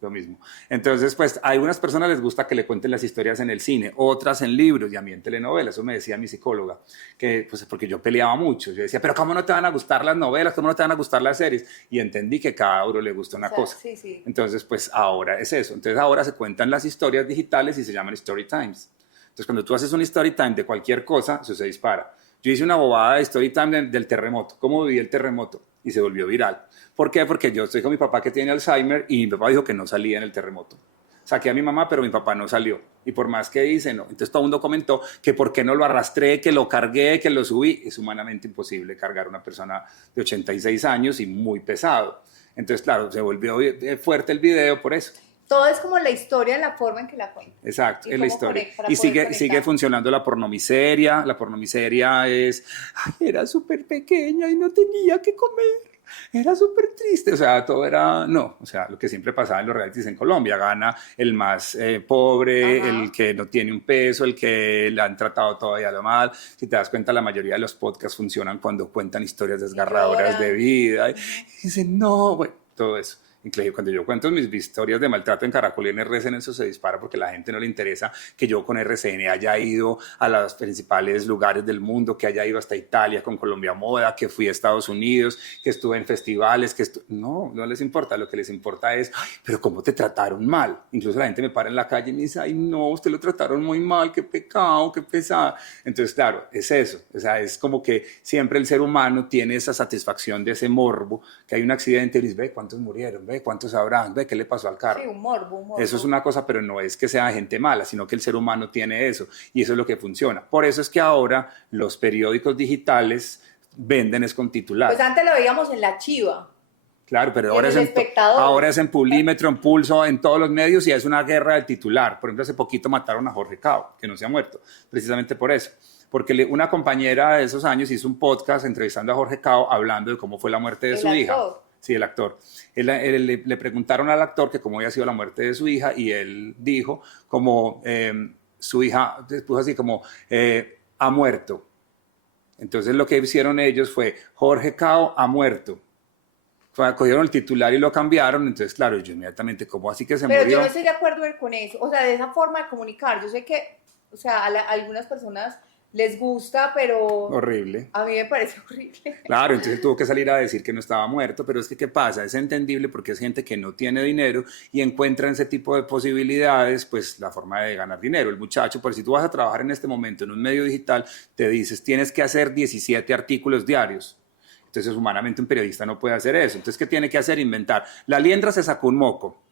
Lo mismo. Entonces, pues, a algunas personas les gusta que le cuenten las historias en el cine, otras en libros y a mí en telenovelas. Eso me decía mi psicóloga, que, pues, porque yo peleaba mucho. Yo decía, pero ¿cómo no te van a gustar las novelas? ¿Cómo no te van a gustar las series? Y entendí que cada uno le gusta una cosa. Sí, sí. Entonces, pues, ahora es eso. Entonces, ahora se cuentan las historias digitales y se llaman story times. Entonces, cuando tú haces un story time de cualquier cosa, eso se dispara. Yo hice una bobada de story time del terremoto. ¿Cómo viví el terremoto? Y se volvió viral. ¿Por qué? Porque yo estoy con mi papá que tiene Alzheimer y mi papá dijo que no salía en el terremoto. Saqué a mi mamá, pero mi papá no salió. Y por más que hice, no. Entonces todo el mundo comentó que por qué no lo arrastré, que lo cargué, que lo subí. Es humanamente imposible cargar a una persona de 86 años y muy pesado. Entonces, claro, se volvió fuerte el video por eso. Todo es como la historia, la forma en que la cuenta. Exacto, es la historia. Y sigue funcionando la pornomiseria. La pornomiseria es, ay, era súper pequeña y no tenía que comer. Era súper triste, o sea, todo era, no, o sea, lo que siempre pasaba en los realities en Colombia, gana el más pobre, el que no tiene un peso, el que le han tratado todavía lo mal. Si te das cuenta, la mayoría de los podcasts funcionan cuando cuentan historias desgarradoras de vida, y dicen, no, bueno, todo eso. Inclusive cuando yo cuento mis historias de maltrato en Caracol y en RCN, eso se dispara porque a la gente no le interesa que yo con RCN haya ido a los principales lugares del mundo, que haya ido hasta Italia con Colombia Moda, que fui a Estados Unidos, que estuve en festivales, no les importa. Lo que les importa es, ay, pero ¿cómo te trataron mal? Incluso la gente me para en la calle y me dice, ay, no, usted lo trataron muy mal, qué pecado, qué pesado. Entonces, claro, es eso. O sea, es como que siempre el ser humano tiene esa satisfacción de ese morbo, que hay un accidente y dices, ve, ¿cuántos murieron? Ve, ¿cuántos habrán? Ve, ¿qué le pasó al carro? Sí, un morbo. Eso es una cosa, pero no es que sea gente mala, sino que el ser humano tiene eso, y eso es lo que funciona. Por eso es que ahora los periódicos digitales venden es con titular. Pues antes lo veíamos en La Chiva. Claro, pero ahora es en Pulímetro, en Pulso, en todos los medios, y es una guerra del titular. Por ejemplo, hace poquito mataron a Jorge Cao, que no se ha muerto, precisamente por eso. Porque una compañera de esos años hizo un podcast entrevistando a Jorge Cao hablando de cómo fue la muerte de su hija. Sí, el actor. Le preguntaron al actor que cómo había sido la muerte de su hija y él dijo como su hija, puso así como, ha muerto. Entonces lo que hicieron ellos fue, Jorge Cao ha muerto. Cogieron el titular y lo cambiaron, entonces claro, yo inmediatamente, ¿cómo así que se murió? Pero yo no estoy de acuerdo con eso, o sea, de esa forma de comunicar. Yo sé que, o sea, a algunas personas les gusta, pero horrible. A mí me parece horrible. Claro, entonces tuvo que salir a decir que no estaba muerto, pero es que ¿qué pasa? Es entendible porque es gente que no tiene dinero y encuentra en ese tipo de posibilidades pues la forma de ganar dinero. El muchacho, por si tú vas a trabajar en este momento en un medio digital, te dices tienes que hacer 17 artículos diarios. Entonces humanamente un periodista no puede hacer eso. Entonces ¿qué tiene que hacer? Inventar. La liendra se sacó un moco.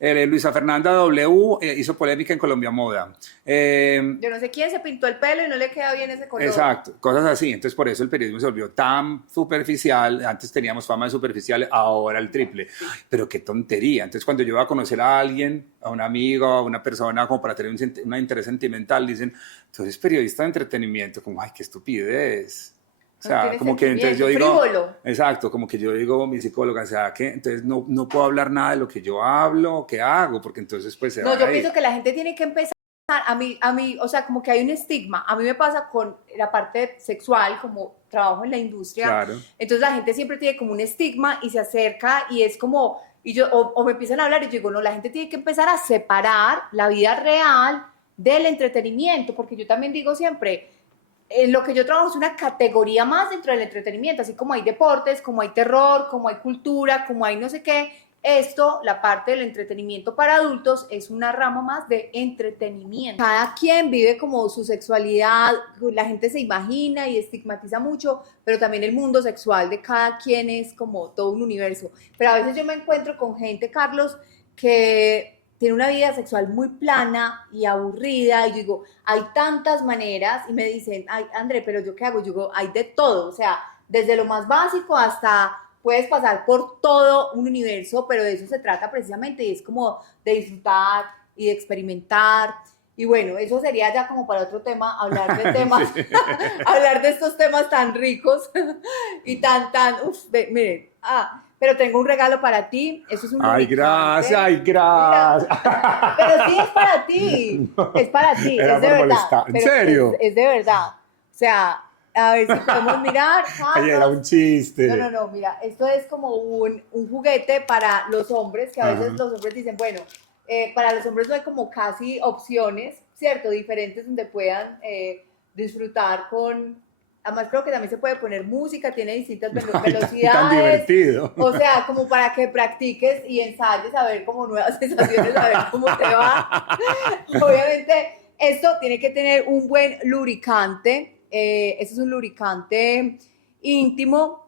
Luisa Fernanda W. Hizo polémica en Colombia Moda. Yo no sé quién se pintó el pelo y no le queda bien ese color. Exacto, cosas así. Entonces, por eso el periodismo se volvió tan superficial. Antes teníamos fama de superficial, ahora el triple. Ay, pero qué tontería. Entonces, cuando yo voy a conocer a alguien, a un amigo, a una persona, como para tener un interés sentimental, dicen, tú eres periodista de entretenimiento. Como, ay, qué estupidez. O sea, no como que entonces yo digo, frívolo. exacto, como que yo digo, mi psicóloga, o sea, que entonces no puedo hablar nada de lo que yo hablo o que hago, porque entonces pues se No, va yo a ir. pienso que la gente tiene que empezar, o sea, como que hay un estigma. A mí me pasa con la parte sexual, como trabajo en la industria. Claro. Entonces la gente siempre tiene como un estigma y se acerca y es como, o me empiezan a hablar y yo digo, no, la gente tiene que empezar a separar la vida real del entretenimiento, porque yo también digo siempre, lo que yo trabajo es una categoría más dentro del entretenimiento, así como hay deportes, como hay terror, como hay cultura, como hay no sé qué. Esto, la parte del entretenimiento para adultos, es una rama más de entretenimiento. Cada quien vive como su sexualidad, la gente se imagina y estigmatiza mucho, pero también el mundo sexual de cada quien es como todo un universo. Pero a veces yo me encuentro con gente, Carlos, que tiene una vida sexual muy plana y aburrida, y yo digo, hay tantas maneras, y me dicen, ay, André, pero ¿yo qué hago? Yo digo, hay de todo, o sea, desde lo más básico hasta puedes pasar por todo un universo, pero de eso se trata precisamente, y es como de disfrutar y de experimentar, y bueno, eso sería ya como para otro tema, hablar de temas, sí. Hablar de estos temas tan ricos y miren, pero tengo un regalo para ti, eso es un Ay, gracias, ay, gracias. Mira, pero sí es para ti, no, es para ti, era es de por verdad. Molestar. ¿En serio? Es de verdad, o sea, a ver si podemos mirar. Ay, era un chiste. No, mira, esto es como un juguete para los hombres, que a veces los hombres dicen, bueno, para los hombres no hay como casi opciones, ¿cierto? Diferentes donde puedan disfrutar con... Además creo que también se puede poner música, tiene distintas velocidades. Tan divertido. O sea, como para que practiques y ensayes a ver como nuevas sensaciones, a ver cómo te va. Obviamente, esto tiene que tener un buen lubricante. Este es un lubricante íntimo,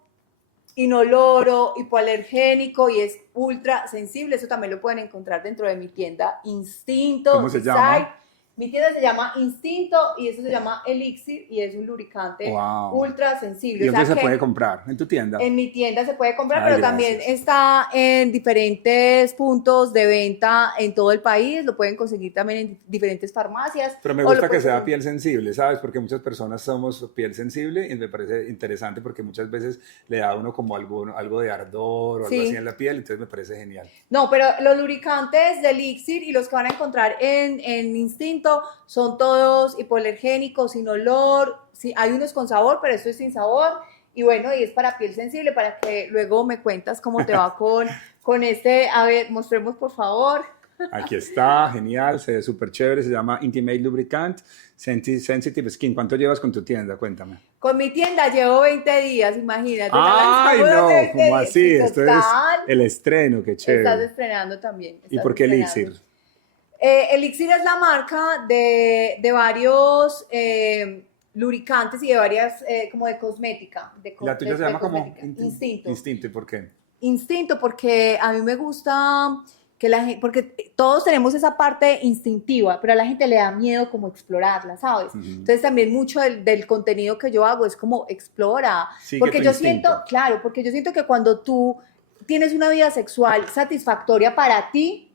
inoloro, hipoalergénico y es ultra sensible. Eso también lo pueden encontrar dentro de mi tienda Instinto. ¿Cómo se llama? Mi tienda se llama Instinto y eso se llama Elixir y es un lubricante ultra sensible. ¿Y dónde se puede comprar? ¿En tu tienda? En mi tienda se puede comprar, pero también está en diferentes puntos de venta en todo el país. Lo pueden conseguir también en diferentes farmacias. Pero me gusta que sea piel sensible, ¿sabes? Porque muchas personas somos piel sensible y me parece interesante porque muchas veces le da a uno como algo de ardor o algo así en la piel, entonces me parece genial. No, pero los lubricantes de Elixir y los que van a encontrar en Instinto son todos hipoalergénicos, sin olor, sí, hay unos con sabor, pero esto es sin sabor, y bueno, y es para piel sensible, para que luego me cuentas cómo te va con este, a ver, mostremos por favor. Aquí está, genial, se ve súper chévere, se llama Intimate Lubricant Sensitive Skin. ¿Cuánto llevas con tu tienda? Cuéntame. Con mi tienda llevo 20 días, imagínate. Ay, no, ¿cómo así? Esto es el estreno, qué chévere. Estás estrenando también. ¿Y por qué Elixir? Elixir es la marca de varios lubricantes y de varias, como de cosmética. La tuya se llama como Instinto. Instinto, ¿por qué? Instinto, porque a mí me gusta que la gente, porque todos tenemos esa parte instintiva, pero a la gente le da miedo como explorarla, ¿sabes? Entonces también mucho del contenido que yo hago es como explora. Porque yo siento, claro, porque yo siento que cuando tú tienes una vida sexual satisfactoria para ti,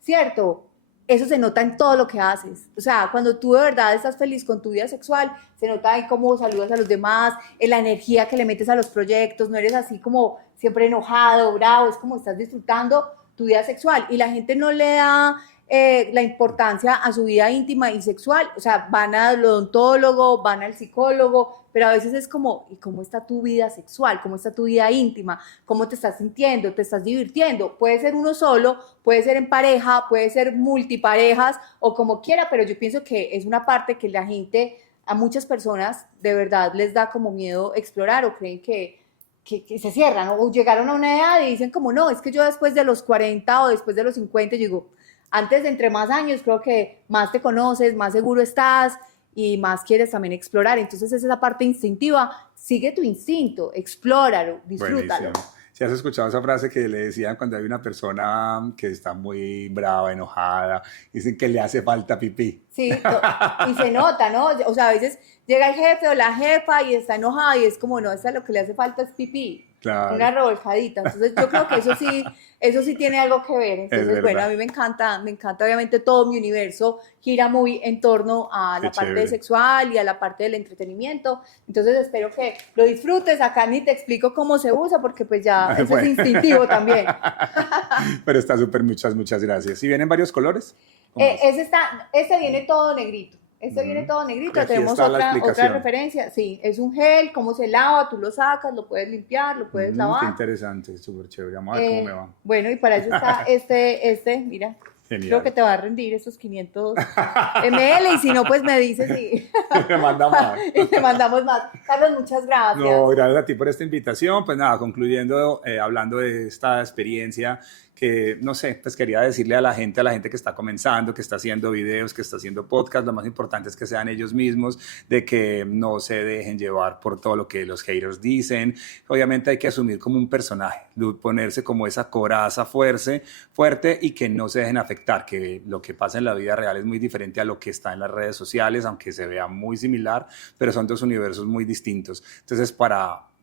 ¿cierto? Eso se nota en todo lo que haces. O sea, cuando tú de verdad estás feliz con tu vida sexual, se nota en cómo saludas a los demás, en la energía que le metes a los proyectos, no eres así como siempre enojado, bravo, es como estás disfrutando tu vida sexual. Y la gente no le da la importancia a su vida íntima y sexual. O sea, van al odontólogo, van al psicólogo, pero a veces es como, ¿y cómo está tu vida sexual? ¿Cómo está tu vida íntima? ¿Cómo te estás sintiendo? ¿Te estás divirtiendo? Puede ser uno solo, puede ser en pareja, puede ser multiparejas o como quiera, pero yo pienso que es una parte que la gente, a muchas personas, de verdad les da como miedo explorar o creen que se cierran o llegaron a una edad y dicen como, no, es que yo después de los 40 o después de los 50, yo digo, antes de entre más años creo que más te conoces, más seguro estás y más quieres también explorar. Entonces es esa parte instintiva. Sigue tu instinto, explóralo, disfrútalo. Buenísimo. Si has escuchado esa frase que le decían cuando hay una persona que está muy brava, enojada, dicen que le hace falta pipí. Sí, y se nota, ¿no? O sea, a veces llega el jefe o la jefa y está enojada y es como, no, esta lo que le hace falta es pipí, Claro. una revolcadita. Entonces yo creo que eso sí tiene algo que ver. Entonces, bueno, a mí me encanta, obviamente todo mi universo gira muy en torno a la parte sexual y a la parte del entretenimiento. Entonces espero que lo disfrutes. Acá ni te explico cómo se usa porque pues ya eso es instintivo también. Pero está súper, muchas gracias. ¿Y vienen varios colores? Este viene todo negrito. Viene todo negrito. Tenemos otra referencia. Sí, es un gel, cómo se lava, tú lo sacas, lo puedes limpiar, lo puedes lavar. Qué interesante, súper chévere. Vamos a ver cómo me va. Bueno, y para eso está mira. Genial. Creo que te va a rendir esos 500 ml y si no, pues me dices y te manda más. Y te mandamos más. Carlos, muchas gracias. No, gracias a ti por esta invitación. Pues nada, concluyendo, hablando de esta experiencia que, no sé, pues quería decirle a la gente que está comenzando, que está haciendo videos, que está haciendo podcast, lo más importante es que sean ellos mismos, de que no se dejen llevar por todo lo que los haters dicen. Obviamente hay que asumir como un personaje, ponerse como esa coraza fuerte y que no se dejen afectar, que lo que pasa en la vida real es muy diferente a lo que está en las redes sociales, aunque se vea muy similar, pero son dos universos muy distintos. Entonces,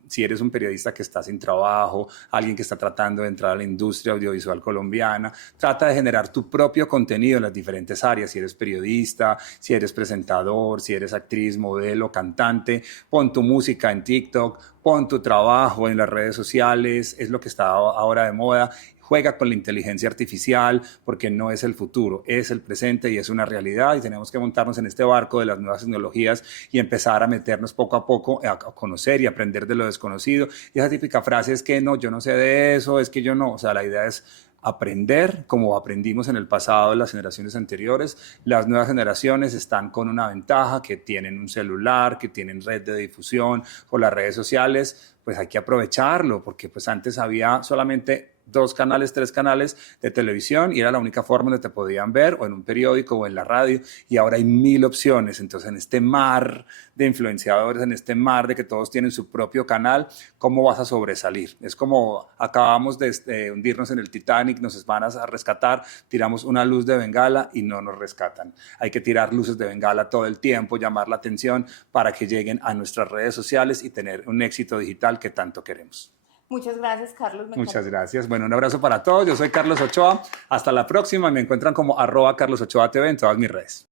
si eres un periodista que está sin trabajo, alguien que está tratando de entrar a la industria audiovisual colombiana, trata de generar tu propio contenido en las diferentes áreas. Si eres periodista, si eres presentador, si eres actriz, modelo, cantante, pon tu música en TikTok, pon tu trabajo en las redes sociales, es lo que está ahora de moda. Juega con la inteligencia artificial porque no es el futuro, es el presente y es una realidad y tenemos que montarnos en este barco de las nuevas tecnologías y empezar a meternos poco a poco a conocer y aprender de lo desconocido. Y esa típica frase es que no, yo no sé de eso, es que yo no, o sea, la idea es aprender como aprendimos en el pasado las generaciones anteriores. Las nuevas generaciones están con una ventaja, que tienen un celular, que tienen red de difusión o las redes sociales, pues hay que aprovecharlo porque pues antes había solamente 2 canales, 3 canales de televisión y era la única forma donde te podían ver o en un periódico o en la radio y ahora hay 1000 opciones. Entonces en este mar de influenciadores, en este mar de que todos tienen su propio canal, ¿cómo vas a sobresalir? Es como acabamos de hundirnos en el Titanic, nos van a rescatar, tiramos una luz de bengala y no nos rescatan. Hay que tirar luces de bengala todo el tiempo, llamar la atención para que lleguen a nuestras redes sociales y tener un éxito digital que tanto queremos. Muchas gracias, Carlos. Muchas gracias. Bueno, un abrazo para todos. Yo soy Carlos Ochoa. Hasta la próxima. Me encuentran como @CarlosOchoaTV en todas mis redes.